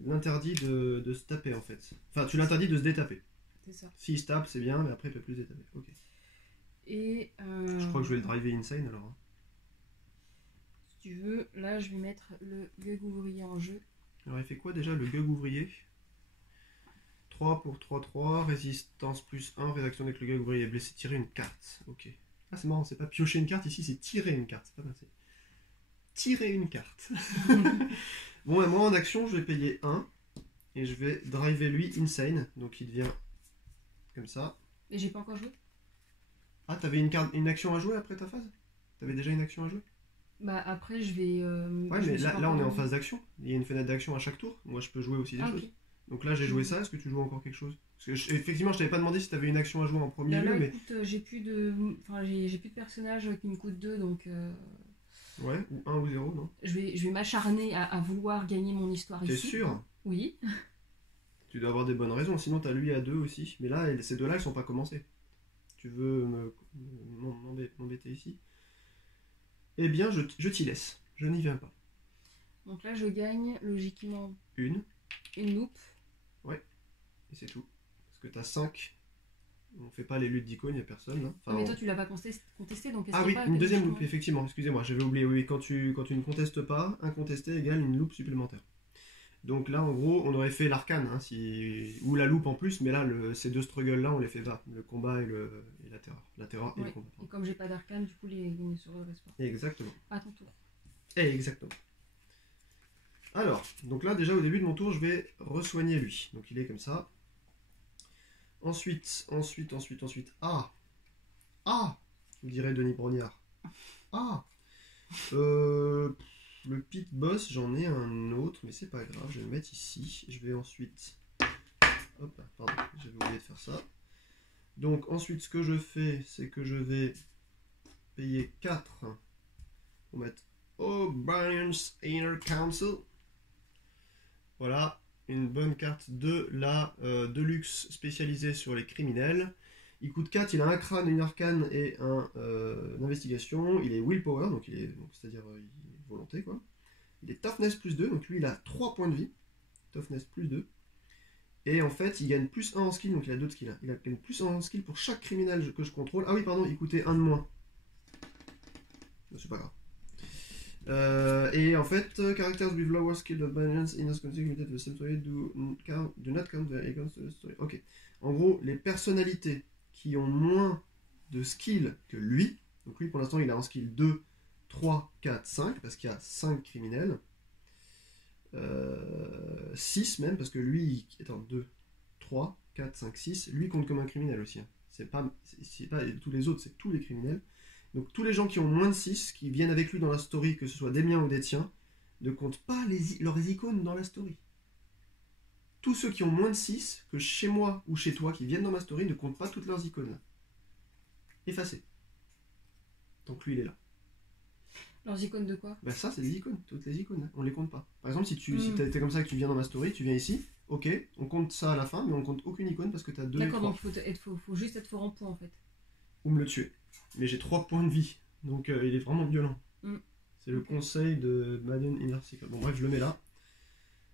l'interdis de se taper en fait. Enfin, tu l'interdis de se détaper. C'est ça. S'il se tape, c'est bien, mais après il peut plus se détaper. Ok. Et je crois que je vais le driver insane alors. Si tu veux, là je vais mettre le gueug ouvrier en jeu. Alors il fait quoi déjà le gueug ouvrier? 3 pour 3-3, résistance +1, rédaction avec le gueug ouvrier blessé, tirer une carte. Ok. Ah c'est marrant, c'est pas piocher une carte ici, c'est tirer une carte. C'est pas mal, c'est tirer une carte. Bon, et moi en action, je vais payer 1 et je vais driver lui insane, donc il devient comme ça. Et j'ai pas encore joué? Ah, t'avais une action à jouer après ta phase? T'avais déjà une action à jouer? Bah après je vais... ouais, mais là on est en phase d'action. Il y a une fenêtre d'action à chaque tour. Moi je peux jouer aussi des choses. Okay. Donc là j'ai joué ça, est-ce que tu joues encore quelque chose? Parce que effectivement je t'avais pas demandé si t'avais une action à jouer en premier lieu, mais... Écoute, j'ai plus de personnages qui me coûtent 2, donc... Ouais, ou 1 ou 0, non? Je vais m'acharner à vouloir gagner mon histoire ici. T'es sûr? Oui. Tu dois avoir des bonnes raisons, sinon t'as lui à 2 aussi. Mais là, ces deux-là, ils sont pas commencés. Tu veux m'embêter ici? Eh bien, je t'y laisse. Je n'y viens pas. Donc là, je gagne logiquement... Une loupe. Ouais, et c'est tout. Parce que t'as 5. On fait pas les luttes d'icônes, il n'y a personne. Hein. Enfin, mais toi, tu l'as pas contesté, donc... Ah oui, une deuxième loupe, effectivement. Excusez-moi, j'avais oublié. Oui, quand tu ne contestes pas, incontesté égale une loupe supplémentaire. Donc là, en gros, on aurait fait l'arcane, hein, ou la loupe en plus, mais là, ces deux struggles-là, on les fait bas. Le combat et la terreur. La terreur et le combat. Et comme j'ai pas d'arcane, du coup, les ne se redressent pas. Exactement. À ton tour. Exactement. Alors, donc là, déjà, au début de mon tour, je vais re-soigner lui. Donc il est comme ça. Ensuite. Ah, vous direz Denis Brognard. Ah Le pit boss, j'en ai un autre, mais c'est pas grave, je vais le mettre ici. Je vais ensuite... Hop, pardon, j'avais oublié de faire ça. Donc ensuite, ce que je fais, c'est que je vais payer 4 pour mettre O'Brien's Inner Council. Voilà, une bonne carte de la Deluxe spécialisée sur les criminels. Il coûte 4, il a un crâne, une arcane et une investigation. Il est willpower, donc c'est-à-dire volonté quoi. Il est toughness plus 2, donc lui il a 3 points de vie. Toughness plus 2. Et en fait, il gagne plus 1 en skill, donc il a 2 skills. Il gagne plus 1 en skill pour chaque criminel que je contrôle. Ah oui, pardon, il coûtait 1 de moins. C'est pas grave. Et en fait, characters with lower skill of balance in a limited to the same story do not count their against the story. Ok. En gros, les personnalités qui ont moins de skill que lui, donc lui pour l'instant il a en skill 2, 3, 4, 5, parce qu'il y a 5 criminels. 6 même, parce que lui, attends, 2, 3, 4, 5, 6, lui compte comme un criminel aussi. Hein. C'est pas tous les autres, c'est tous les criminels. Donc tous les gens qui ont moins de 6, qui viennent avec lui dans la story, que ce soit des miens ou des tiens, ne comptent pas leurs icônes dans la story. Tous ceux qui ont moins de 6, que chez moi ou chez toi, qui viennent dans ma story, ne comptent pas toutes leurs icônes là. Effacées. Donc lui il est là. Leurs icônes de quoi? Bah ça c'est des icônes, toutes les icônes, on les compte pas. Par exemple si t'es comme ça que tu viens dans ma story, tu viens ici, ok, on compte ça à la fin, mais on compte aucune icône parce que t'as 2 et 3. D'accord, donc faut juste être fort en points en fait. Ou me le tuer. Mais j'ai 3 points de vie, donc il est vraiment violent. C'est le conseil de Madden Inner Circle. Bon bref, je le mets là.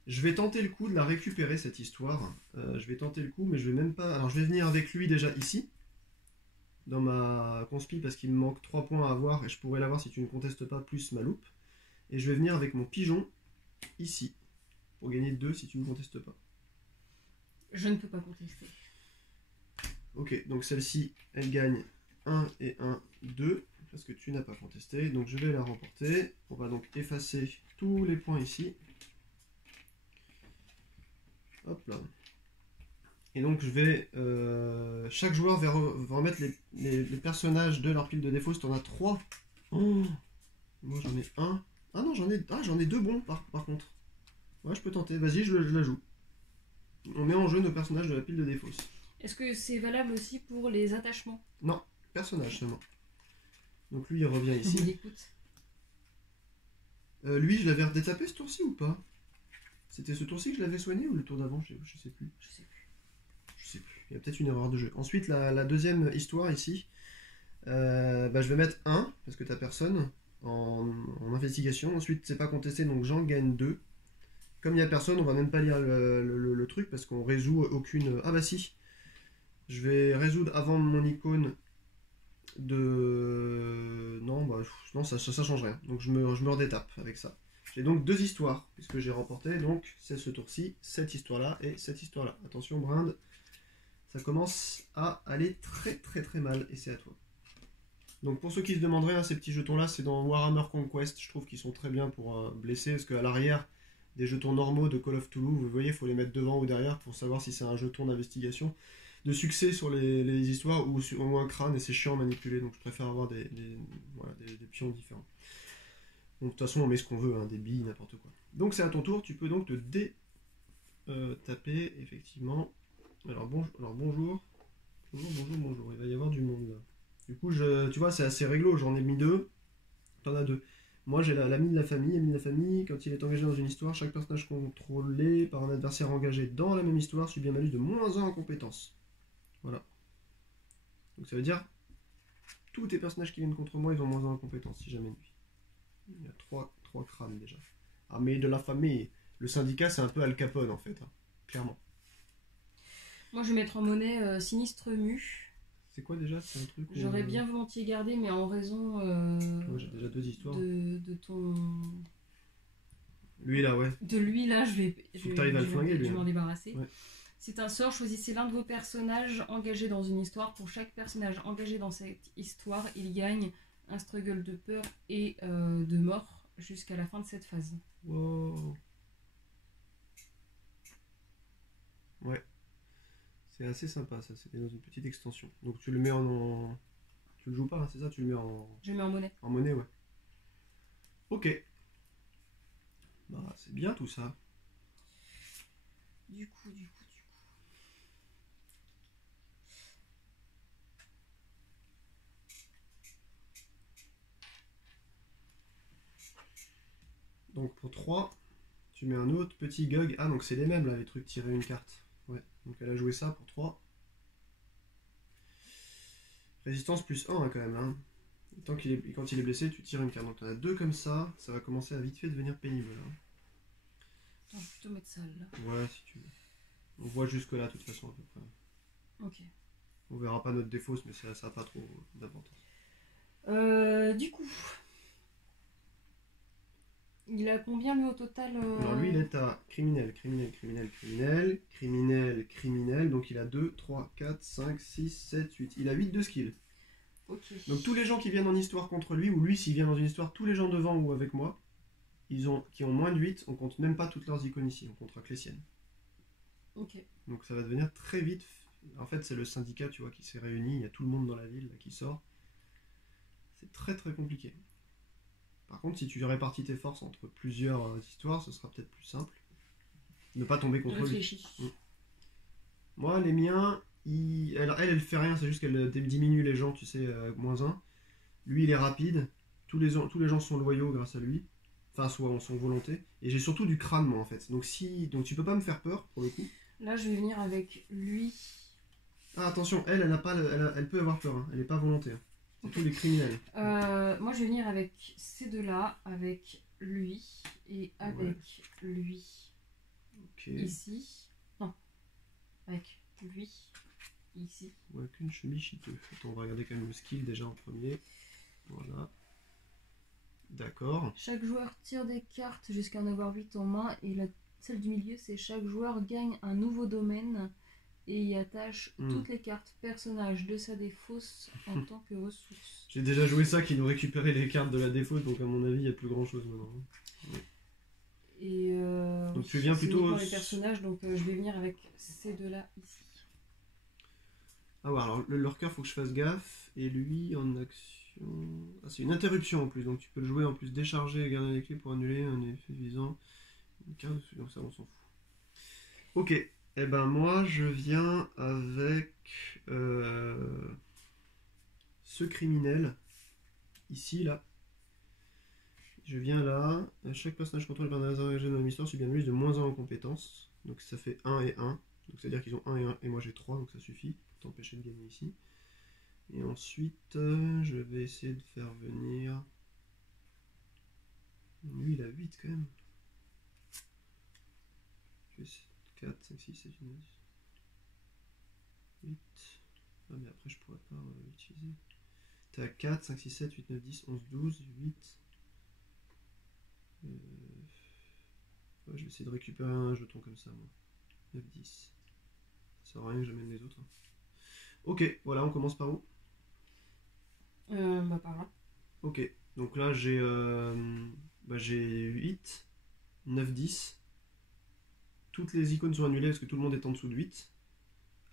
Je vais tenter le coup de la récupérer cette histoire. Je vais tenter le coup, mais je vais même pas... Alors je vais venir avec lui déjà ici, dans ma conspi, parce qu'il me manque 3 points à avoir, et je pourrais l'avoir si tu ne contestes pas, plus ma loupe. Et je vais venir avec mon pigeon, ici, pour gagner 2 si tu ne contestes pas. Je ne peux pas contester. Ok, donc celle-ci, elle gagne 1 et 1, 2, parce que tu n'as pas contesté. Donc je vais la remporter. On va donc effacer tous les points ici. Hop là. Et donc je vais... chaque joueur va remettre les personnages de leur pile de défauts si tu en as 3. Oh, moi j'en ai 1. Ah non, j'en ai 2 bons par contre. Ouais, je peux tenter. Vas-y, je la joue. On met en jeu nos personnages de la pile de défauts. Est-ce que c'est valable aussi pour les attachements? Non, personnage seulement. Donc lui il revient ici. Écoute. Lui je l'avais redétapé ce tour-ci ou pas? C'était ce tour-ci que je l'avais soigné ou le tour d'avant? Je sais plus. Je sais plus. Je sais plus. Il y a peut-être une erreur de jeu. Ensuite la deuxième histoire ici. Je vais mettre 1 parce que t'as personne en investigation. Ensuite c'est pas contesté donc j'en gagne 2. Comme il n'y a personne, on va même pas lire le truc parce qu'on résout aucune... Ah bah si. Je vais résoudre avant mon icône de... Non, ça change rien. Donc je me redétape avec ça. J'ai donc 2 histoires puisque j'ai remporté. Donc c'est ce tour-ci, cette histoire-là et cette histoire-là. Attention, Brinde. Ça commence à aller très très très mal et c'est à toi. Donc pour ceux qui se demanderaient, hein, ces petits jetons-là, c'est dans Warhammer Conquest. Je trouve qu'ils sont très bien pour blesser parce qu'à l'arrière... des jetons normaux de Call of Cthulhu, vous voyez, il faut les mettre devant ou derrière pour savoir si c'est un jeton d'investigation de succès sur les histoires ou un crâne, et c'est chiant à manipuler, donc je préfère avoir des pions différents. Donc de toute façon on met ce qu'on veut, hein, des billes, n'importe quoi. Donc c'est à ton tour, tu peux donc te taper effectivement. Alors bonjour, il va y avoir du monde là. Du coup tu vois c'est assez réglo, j'en ai mis 2, t'en as 2. Moi j'ai l'ami de la famille, quand il est engagé dans une histoire, chaque personnage contrôlé par un adversaire engagé dans la même histoire subit un malus de -1 en compétences. Voilà. Donc ça veut dire, tous tes personnages qui viennent contre moi, ils ont -1 en compétences, si jamais lui. Il y a 3 crânes déjà. Armée de la famille. Le syndicat c'est un peu Al Capone en fait, hein, clairement. Moi je vais mettre en monnaie Sinistre Mu. C'est quoi déjà? C'est un truc... J'aurais bien volontiers gardé, mais en raison ouais, j'ai déjà 2 histoires. de ton... Lui là, ouais. De lui là, je vais m'en débarrasser. Ouais. C'est un sort, choisissez l'un de vos personnages engagés dans une histoire. Pour chaque personnage engagé dans cette histoire, il gagne un struggle de peur et de mort jusqu'à la fin de cette phase. Wow. Ouais. C'est assez sympa ça, c'était dans une petite extension. Donc tu le mets en... Tu le joues pas, hein, c'est ça? Tu le mets en... Je le mets en monnaie. En monnaie, ouais. Ok. Bah, c'est bien tout ça. Du coup. Donc pour 3, tu mets un autre petit gog. Ah, donc c'est les mêmes là, les trucs tirer une carte. Ouais, donc elle a joué ça pour 3. Résistance plus 1 hein, quand même. Hein. Quand il est blessé, tu tires une carte. Donc t'en as 2 comme ça va commencer à vite fait devenir pénible. Là. Attends, je vais plutôt mettre ça là. Ouais, si tu veux. On voit jusque là de toute façon à peu près. Ok. On verra pas notre défausse, mais ça n'a pas trop d'importance. Du coup. Il a combien lui au total Alors lui, il est à criminel. Donc il a 2, 3, 4, 5, 6, 7, 8. Il a 8 de skill. Ok. Donc tous les gens qui viennent en histoire contre lui, ou lui s'il vient dans une histoire, tous les gens devant ou avec moi, qui ont moins de 8, on compte même pas toutes leurs icônes ici, on comptera que les siennes. Ok. Donc ça va devenir très vite. En fait, c'est le syndicat, tu vois, qui s'est réuni, il y a tout le monde dans la ville là, qui sort. C'est très très compliqué. Par contre, si tu répartis tes forces entre plusieurs histoires, ce sera peut-être plus simple. Ne pas tomber contre lui. Réfléchis. Moi, les miens, elle fait rien, c'est juste qu'elle diminue les gens, tu sais, moins 1. Lui, il est rapide. Tous les gens sont loyaux grâce à lui. Enfin, soit en son volonté. Et j'ai surtout du crâne, moi, en fait. Donc tu peux pas me faire peur, pour le coup. Là, je vais venir avec lui. Ah, attention, elle n'a pas, elle peut avoir peur. Hein. Elle n'est pas volontaire. C'est tous les criminels. Moi, je vais venir avec ces deux-là, avec lui et avec lui Ok. ici. Non, avec lui ici. Ouais, qu'une chemise chiteux. Attends, on va regarder quand même le skill déjà en premier. Voilà. D'accord. Chaque joueur tire des cartes jusqu'à en avoir 8 en main et celle du milieu, c'est chaque joueur gagne un nouveau domaine et y attache toutes les cartes personnages de sa défausse en tant que ressource. J'ai déjà joué ça qui nous récupérait les cartes de la défausse, donc à mon avis, il n'y a plus grand chose maintenant. Ouais. Et donc tu viens plutôt. Les personnages, donc je vais venir avec ces deux-là ici. Ah ouais, alors le lurker, faut que je fasse gaffe. Et lui, en action. Ah, c'est une interruption en plus, donc tu peux le jouer en plus décharger et garder les clés pour annuler un effet visant. Une carte, donc ça, on s'en fout. Ok. Eh ben moi, je viens avec ce criminel. Ici, là. Je viens là. Chaque personnage contrôlé par un hasard engagé dans la mission subit un bonus de moins 1 en compétences. Donc ça fait 1 et 1. Donc c'est-à-dire qu'ils ont 1 et 1 et moi j'ai 3, donc ça suffit pour t'empêcher de gagner ici. Et ensuite, je vais essayer de faire venir. Lui il a 8 quand même. 4, 5, 6, 7, 8, 9, 10. 8. Ah mais après je pourrais pas l'utiliser. T'as 4, 5, 6, 7, 8, 9, 10, 11, 12, 8. Ouais, je vais essayer de récupérer un jeton comme ça, moi. 9, 10. Ça sert à rien que j'amène les autres. Hein. Ok, voilà, on commence par où? Par là. Ok, donc là j'ai 8, 9, 10. Toutes les icônes sont annulées parce que tout le monde est en dessous de 8.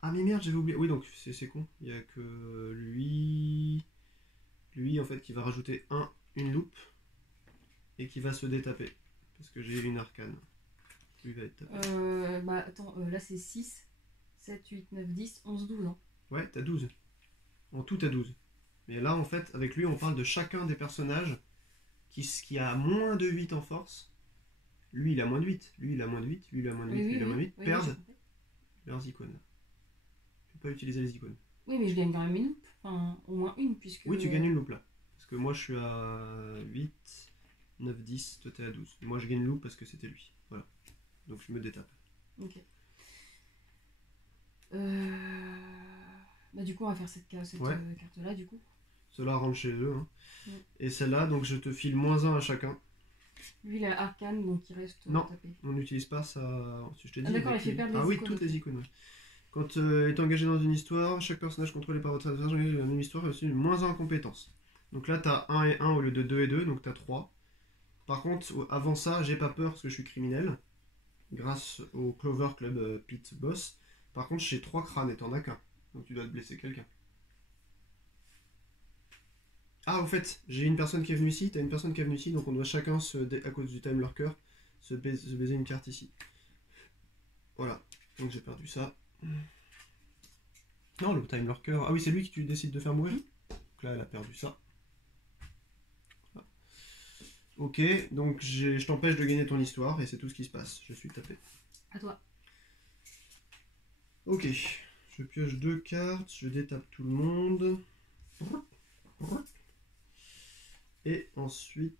Ah mais merde, j'avais oublié. Oui, donc c'est con. Il n'y a que lui. Lui, en fait, qui va rajouter une loupe. Et qui va se détaper. Parce que j'ai une arcane. Lui va être tapé. Attends, là c'est 6, 7, 8, 9, 10, 11, 12. Hein. Ouais, t'as 12. En tout, t'as 12. Mais là, en fait, avec lui, on parle de chacun des personnages qui a moins de 8 en force. Lui, il a moins de 8. Lui, il a moins de 8. Lui, il a moins de 8. Lui, il a moins de 8. Perdent leurs icônes. Tu peux pas utiliser les icônes. Oui, mais je gagne quand même une loupe. Enfin, au moins une, puisque... Oui, tu gagnes une loupe là. Parce que moi, je suis à 8, 9, 10. Toi, t'es à 12. Et moi, je gagne une loupe parce que c'était lui. Voilà. Donc, je me détape. Ok. Du coup, on va faire cette carte-là, du coup. Ceux-là rentrent chez eux. Hein. Ouais. Et celle-là, donc je te file moins 1 à chacun. Lui, il a arcane, donc il reste tapé. On n'utilise pas ça. Si je te dis, d'accord, il fait perdre les icônes. Ah oui, toutes les icônes. Ouais. Quand est engagé dans une histoire, chaque personnage contrôlé par votre adversaire engagé dans la même histoire a aussi moins 1 en compétences. Donc là, t'as 1 et 1 au lieu de 2 et 2, donc t'as 3. Par contre, avant ça, j'ai pas peur parce que je suis criminel. Grâce au Clover Club Pit Boss. Par contre, j'ai 3 crânes et t'en as qu'un. Donc tu dois te blesser quelqu'un. Ah, au fait, j'ai une personne qui est venue ici, t'as une personne qui est venue ici, donc on doit chacun à cause du time lurker, se baiser une carte ici. Voilà, donc j'ai perdu ça. Non, le Time Lurker. Ah oui, c'est lui qui tu décides de faire mourir. Donc là, elle a perdu ça. Voilà. Ok, donc je t'empêche de gagner ton histoire et c'est tout ce qui se passe. Je suis tapé. À toi. Ok, je pioche 2 cartes, je détape tout le monde. Et ensuite...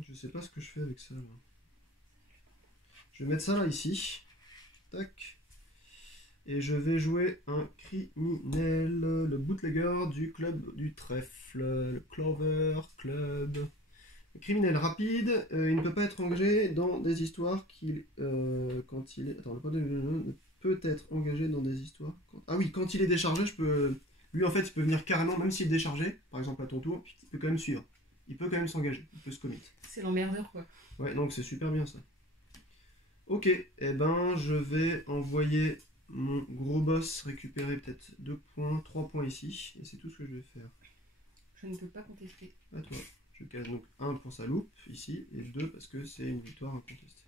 je sais pas ce que je fais avec ça là. Je vais mettre ça là ici. Tac. Et je vais jouer un criminel, le bootlegger du club du trèfle, le Clover Club. Le criminel rapide, il ne peut pas être engagé dans des histoires quand il est... Attends, le code ne peut être engagé dans des histoires... Ah oui, quand il est déchargé, je peux... Lui, en fait, il peut venir carrément, même s'il est déchargé, par exemple à ton tour, il peut quand même suivre. Il peut quand même s'engager, il peut se commit. C'est l'emmerdeur, quoi. Ouais, donc c'est super bien ça. Ok, eh ben je vais envoyer mon gros boss récupérer peut-être 2 points, 3 points ici, et c'est tout ce que je vais faire. Je ne peux pas contester. À toi. Je casse donc 1 pour sa loupe ici, et 2 parce que c'est une victoire incontestée.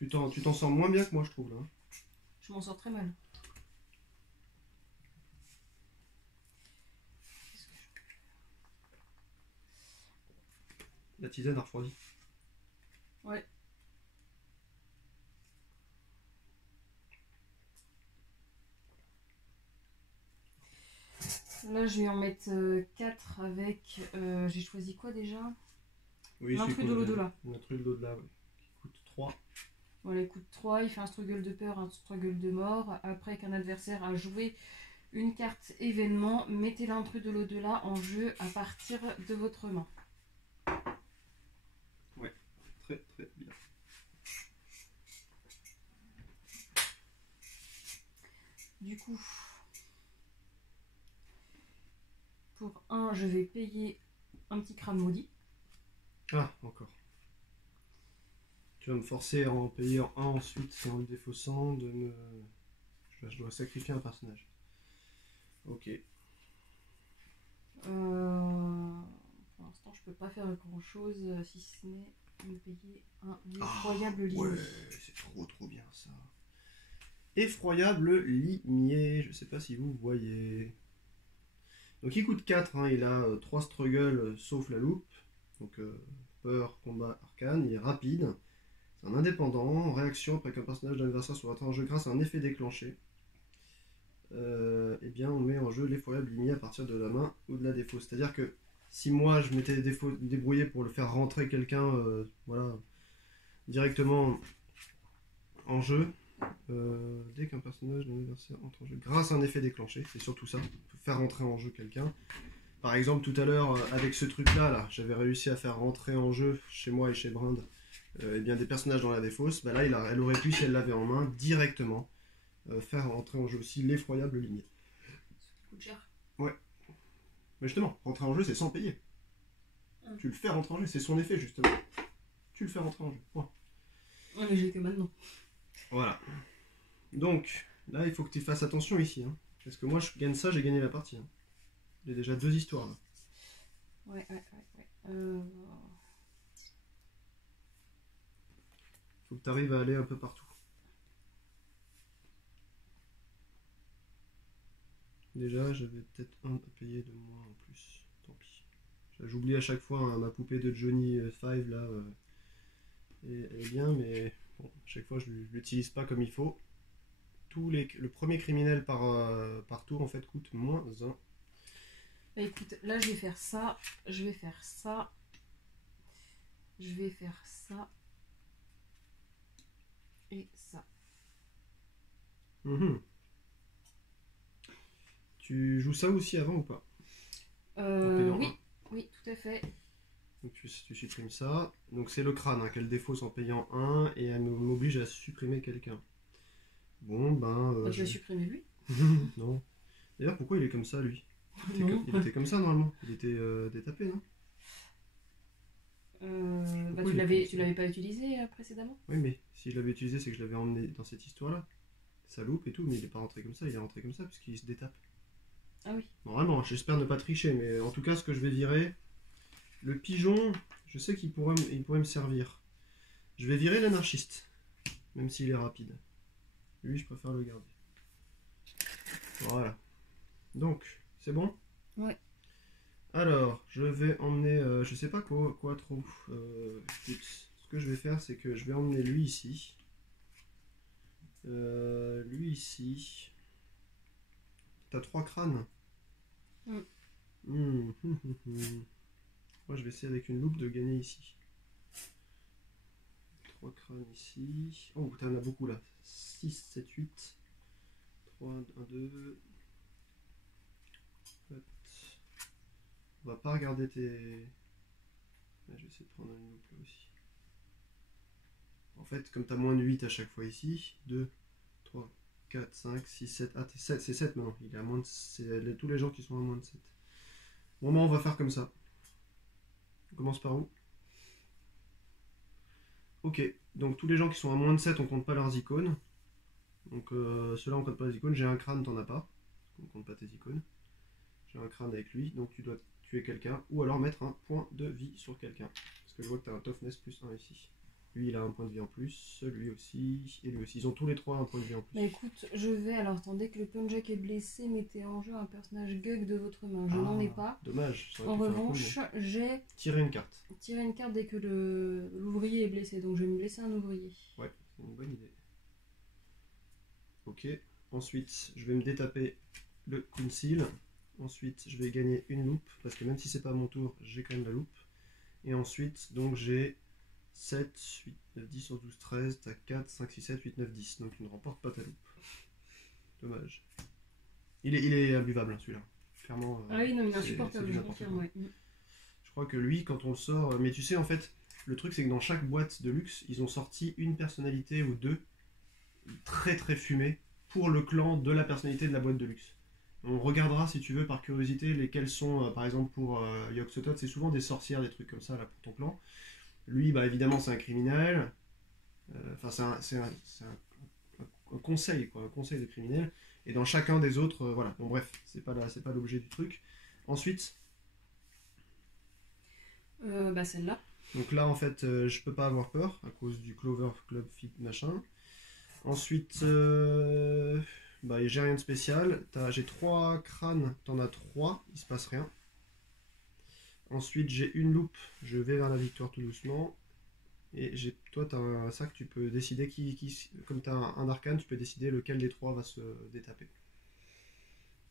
Tu t'en sors moins bien que moi, je trouve, là. Je m'en sors très mal. La tisane a refroidi. Ouais. Là, je vais en mettre 4 avec... j'ai choisi quoi déjà? Oui, l'intrus de l'au-delà. L'intrus de l'au-delà, oui. Qui coûte 3. Voilà, il coûte 3, il fait un struggle de peur, un struggle de mort. Après qu'un adversaire a joué une carte événement, mettez l'intrus de l'au-delà en jeu à partir de votre main. Ouais, très très bien. Du coup, pour 1, je vais payer un petit crâne maudit. Ah, encore. Tu vas me forcer à en payer en 1 ensuite, c'est en le défaussant, de me... Je dois sacrifier un personnage. Ok. Pour l'instant, je peux pas faire grand chose si ce n'est me payer un effroyable limier. Ouais, c'est trop bien ça. Effroyable limier, je sais pas si vous voyez. Donc il coûte 4, hein, il a 3 struggles sauf la loupe. Donc peur, combat, arcane, il est rapide. C'est un indépendant, en réaction après qu'un personnage d'un adversaire soit entré en jeu grâce à un effet déclenché. Eh bien on met en jeu l'effroyable limier à partir de la main ou de la défausse. C'est-à-dire que si moi je m'étais débrouillé pour le faire rentrer quelqu'un voilà, directement en jeu, dès qu'un personnage d'un adversaire entre en jeu grâce à un effet déclenché, c'est surtout ça, faire rentrer en jeu quelqu'un. Par exemple tout à l'heure avec ce truc là, j'avais réussi à faire rentrer en jeu chez moi et chez Brind eh bien des personnages dans la défausse. Bah là elle aurait pu, si elle l'avait en main, directement faire rentrer en jeu aussi l'effroyable limier. Ça coûte cher. Ouais. Mais justement, rentrer en jeu c'est sans payer. Tu le fais rentrer en jeu, c'est son effet justement. Tu le fais rentrer en jeu. Point. Ouais, mais j'ai que maintenant. Voilà. Donc, là il faut que tu fasses attention ici. Hein. Parce que moi je gagne ça, j'ai gagné la partie. Hein. J'ai déjà 2 histoires là. Ouais. Faut que tu arrives à aller un peu partout. Déjà, j'avais peut-être un à payer de moins en plus. Tant pis. J'oublie à chaque fois hein, ma poupée de Johnny 5 là. Elle est bien, mais bon, à chaque fois je l'utilise pas comme il faut. Le premier criminel par tour en fait coûte moins 1. Bah écoute, là je vais faire ça, je vais faire ça, je vais faire ça et ça. Tu joues ça aussi avant ou pas? Oui, tout à fait. Donc tu supprimes ça. Donc c'est le crâne hein, qu'elle défausse en payant 1 et elle m'oblige à supprimer quelqu'un. Bon ben... Tu vas supprimer lui? Non. D'ailleurs, pourquoi il est comme ça, lui? Non. Il était comme ça, normalement. Il était détapé, non? Bah, Pourquoi tu il est l'avais comme ça précédemment précédemment? Oui, mais si je l'avais utilisé, c'est que je l'avais emmené dans cette histoire-là. Ça loupe et tout, mais il est pas rentré comme ça, il est rentré comme ça, puisqu'il se détape. Ah oui. Normalement, j'espère ne pas tricher, mais en tout cas, ce que je vais virer... Le pigeon, je sais qu'il il pourrait me servir. Je vais virer l'anarchiste, même s'il est rapide. Lui, je préfère le garder. Voilà. Donc, c'est bon? Ouais. Alors, je vais emmener, je sais pas quoi trop. Écoute, ce que je vais faire, c'est que je vais emmener lui ici. Lui ici. T'as 3 crânes. Mm. Moi, je vais essayer avec une loupe de gagner ici. 3 crânes ici. Oh, t'en as beaucoup là. 6, 7, 8. 3, 1, 2. On va pas regarder tes... Là, je vais essayer de prendre une loupe là aussi. En fait, comme tu as moins de 8 à chaque fois ici, 2, 3, 4, 5, 6, 7. Ah, c'est 7 maintenant. Il est à moins de... C'est tous les gens qui sont à moins de 7. Bon, bah, on va faire comme ça. On commence par où? Ok, donc tous les gens qui sont à moins de 7, on compte pas leurs icônes. Donc ceux-là, on compte pas les icônes. J'ai un crâne, t'en as pas. On compte pas tes icônes. J'ai un crâne avec lui, donc tu dois tuer quelqu'un. Ou alors mettre un point de vie sur quelqu'un. Parce que je vois que tu as un toughness plus 1 ici. Lui, il a un point de vie en plus, lui aussi, et lui aussi. Ils ont tous les trois un point de vie en plus. Bah écoute, je vais alors, attendez que le Punjak est blessé, mettez en jeu un personnage Gug de votre main. Je n'en ai pas. Dommage. En revanche, j'ai tiré une carte. Tiré une carte dès que l'ouvrier est blessé, donc je vais me blesser un ouvrier. Ouais, c'est une bonne idée. Ok, ensuite, je vais me détaper le Council. Ensuite, je vais gagner une loupe, parce que même si c'est pas mon tour, j'ai quand même la loupe. Et ensuite, donc j'ai 7, 8, 9, 10, 11, 12, 13, t'as 4, 5, 6, 7, 8, 9, 10. Donc tu ne remportes pas ta loupe. Dommage. Il est imbuvable, hein, celui-là. Clairement. Ah oui, non, il est insupportable, je confirme, ouais. Je crois que lui, quand on le sort... Mais tu sais, en fait, le truc, c'est que dans chaque boîte de luxe, ils ont sorti une personnalité ou deux très très fumées pour le clan de la personnalité de la boîte de luxe. On regardera, si tu veux, par curiosité, lesquels sont, par exemple, pour Yogg-Sothoth, c'est souvent des sorcières, des trucs comme ça, là, pour ton clan. Lui, bah, évidemment, c'est un criminel. Enfin, c'est un conseil, quoi, un conseil de criminel. Et dans chacun des autres, voilà. Bon, bref, c'est pas l'objet du truc. Ensuite... bah, celle-là. Donc là, en fait, je peux pas avoir peur, à cause du Clover Club Fit machin. Ensuite... bah, j'ai rien de spécial. J'ai 3 crânes, t'en as 3, il se passe rien. Ensuite, j'ai une loupe, je vais vers la victoire tout doucement. Et toi, t'as un sac, tu peux décider comme t'as un arcane, tu peux décider lequel des 3 va se détaper.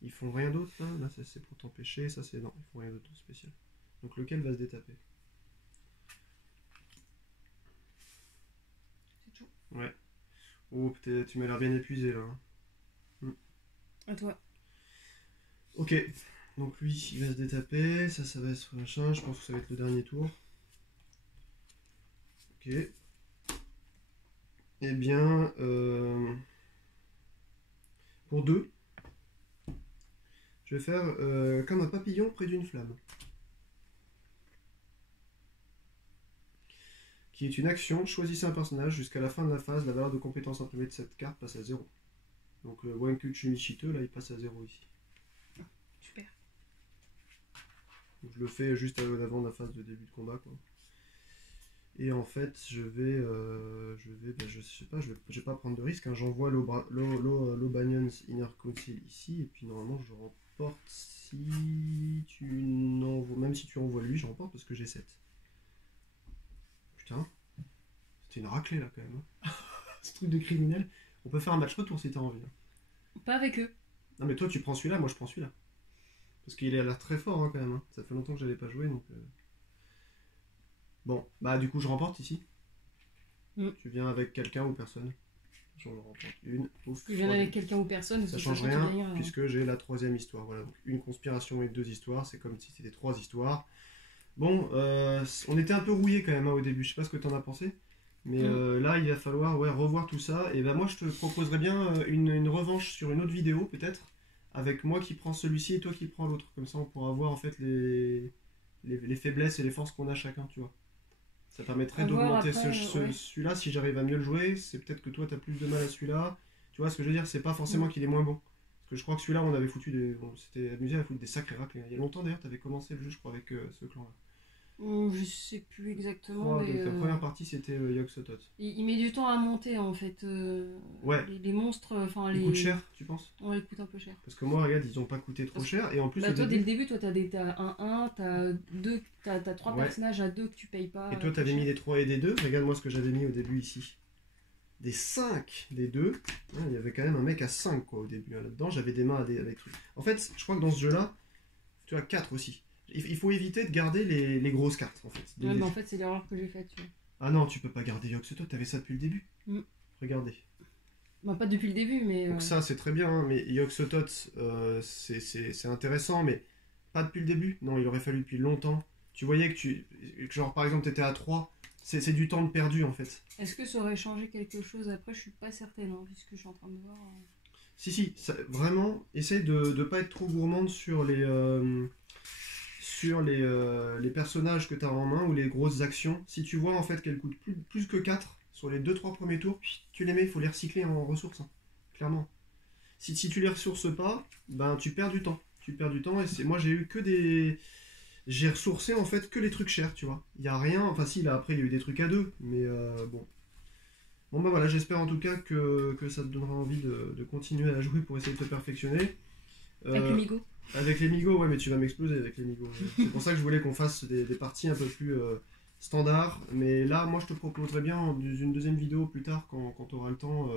Ils font rien d'autre là? Là, ça c'est pour t'empêcher, ça c'est... Non, ils font rien d'autre de spécial. Donc lequel va se détaper? C'est tout. Ouais. Oh, peut-être tu m'as l'air bien épuisé là. À toi. Ok, donc lui il va se détaper, ça va être machin, je pense que ça va être le dernier tour. Ok. Eh bien, pour 2, je vais faire comme un papillon près d'une flamme. Qui est une action, choisissez un personnage, jusqu'à la fin de la phase, la valeur de compétence imprimée de cette carte passe à 0. Donc le Wankuchu Michito, là, il passe à 0 ici. Super. Donc, je le fais juste avant la phase de début de combat, quoi. Et en fait, je vais je sais pas, je vais pas prendre de risque, hein. J'envoie l'Obanions Inner Council ici, et puis normalement je remporte si tu n'envoies, même si tu envoies lui, je remporte parce que j'ai 7. Putain, c'était une raclée là quand même, hein. Ce truc de criminel. On peut faire un match retour si t'as envie, hein. Pas avec eux. Non mais toi tu prends celui-là, moi je prends celui-là. Parce qu'il a l'air très fort, hein, quand même, hein. Ça fait longtemps que j'avais pas joué, donc... Bon, bah du coup je remporte ici. Tu viens avec quelqu'un ou personne? J'en remporte une. Ouf, Tu viens avec quelqu'un ou personne, ça change rien, puisque j'ai la 3e histoire. Voilà, donc une conspiration et 2 histoires, c'est comme si c'était 3 histoires. Bon, on était un peu rouillé quand même, hein, au début, je sais pas ce que t'en as pensé. Mais là, il va falloir revoir tout ça. Et ben moi, je te proposerais bien une revanche sur une autre vidéo, peut-être, avec moi qui prends celui-ci et toi qui prends l'autre. Comme ça, on pourra voir en fait les faiblesses et les forces qu'on a chacun, tu vois. Ça permettrait d'augmenter celui-là. Si j'arrive à mieux le jouer, c'est peut-être que toi, tu as plus de mal à celui-là. Tu vois ce que je veux dire? C'est pas forcément qu'il est moins bon. Parce que je crois que celui-là, on avait foutu on s'était amusé à foutre des sacrés raclés. Il y a longtemps d'ailleurs, tu avais commencé le jeu, je crois, avec ce clan-là. Je sais plus exactement. Donc la première partie, c'était Yogg-Sothoth. Il met du temps à monter en fait. Ouais. Les monstres, enfin Ils coûtent cher, tu penses? Ouais, ils coûtent un peu cher. Parce que moi, regarde, ils ont pas coûté trop cher. Et en plus, toi, dès le début, toi, t'as un 1, t'as 2, t'as 3 personnages à 2 que tu payes pas. Et toi, t'avais mis des 3 et des 2. Regarde-moi ce que j'avais mis au début ici. Des 5, des 2. Ouais, il y avait quand même un mec à 5 quoi, au début. Là-dedans, j'avais des mains avec trucs. En fait, je crois que dans ce jeu-là, tu as 4 aussi. Il faut éviter de garder les grosses cartes, en fait. Ouais, mais en fait, c'est l'erreur que j'ai faite, tu vois. Ah non, tu peux pas garder Yogg-Sothoth, t'avais ça depuis le début. Regardez. Bah, pas depuis le début, mais... Donc ça, c'est très bien, hein, mais Yogg-Sothoth, c'est intéressant, mais pas depuis le début. Non, il aurait fallu depuis longtemps. Tu voyais que genre, par exemple, t'étais à 3, c'est du temps de perdu, en fait. Est-ce que ça aurait changé quelque chose après? Je suis pas certaine, hein, puisque je suis en train de voir... Si, vraiment, essaye de pas être trop gourmande sur les personnages que tu as en main ou les grosses actions. Si tu vois en fait qu'elles coûtent plus que 4 sur les 2-3 premiers tours, tu les mets, il faut les recycler en ressources, hein, clairement. Si tu les ressources pas, ben tu perds du temps. Et moi j'ai eu que des... J'ai ressourcé en fait que les trucs chers, tu vois. Il y a rien, enfin si, là après il y a eu des trucs à 2, mais bon. Bon bah voilà, j'espère en tout cas que ça te donnera envie de continuer à jouer pour essayer de te perfectionner. Avec les Migo. Avec les Migo, ouais, mais tu vas m'exploser avec les Migo. C'est pour ça que je voulais qu'on fasse des parties un peu plus standards. Mais là, moi, je te proposerais bien une deuxième vidéo plus tard, quand tu auras le temps,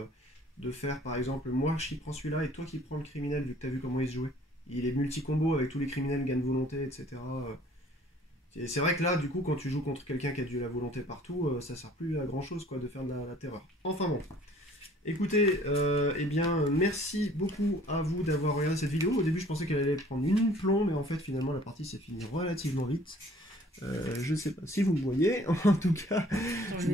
de faire, par exemple, moi qui prends celui-là et toi qui prends le criminel, vu que tu as vu comment il se jouait. Il est multi-combo avec tous les criminels, gain de volonté, etc. Et c'est vrai que là, du coup, quand tu joues contre quelqu'un qui a de la volonté partout, ça sert plus à grand-chose, quoi, de faire de la terreur. Enfin bon. Écoutez, eh bien, merci beaucoup à vous d'avoir regardé cette vidéo. Au début, je pensais qu'elle allait prendre une plomb, mais en fait, finalement, la partie s'est finie relativement vite. Je sais pas si vous me voyez. En tout cas,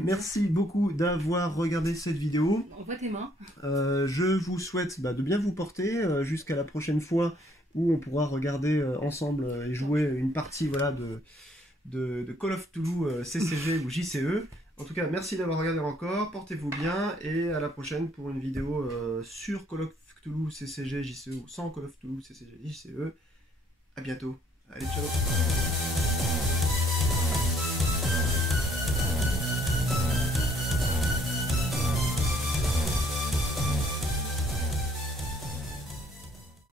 merci beaucoup d'avoir regardé cette vidéo. On voit tes mains. Je vous souhaite de bien vous porter jusqu'à la prochaine fois où on pourra regarder ensemble et jouer une partie voilà, de Call of Cthulhu CCG ou JCE. En tout cas, merci d'avoir regardé encore, portez-vous bien et à la prochaine pour une vidéo sur Call of Cthulhu CCG JCE ou sans Call of Cthulhu CCG JCE. A bientôt. Allez, ciao.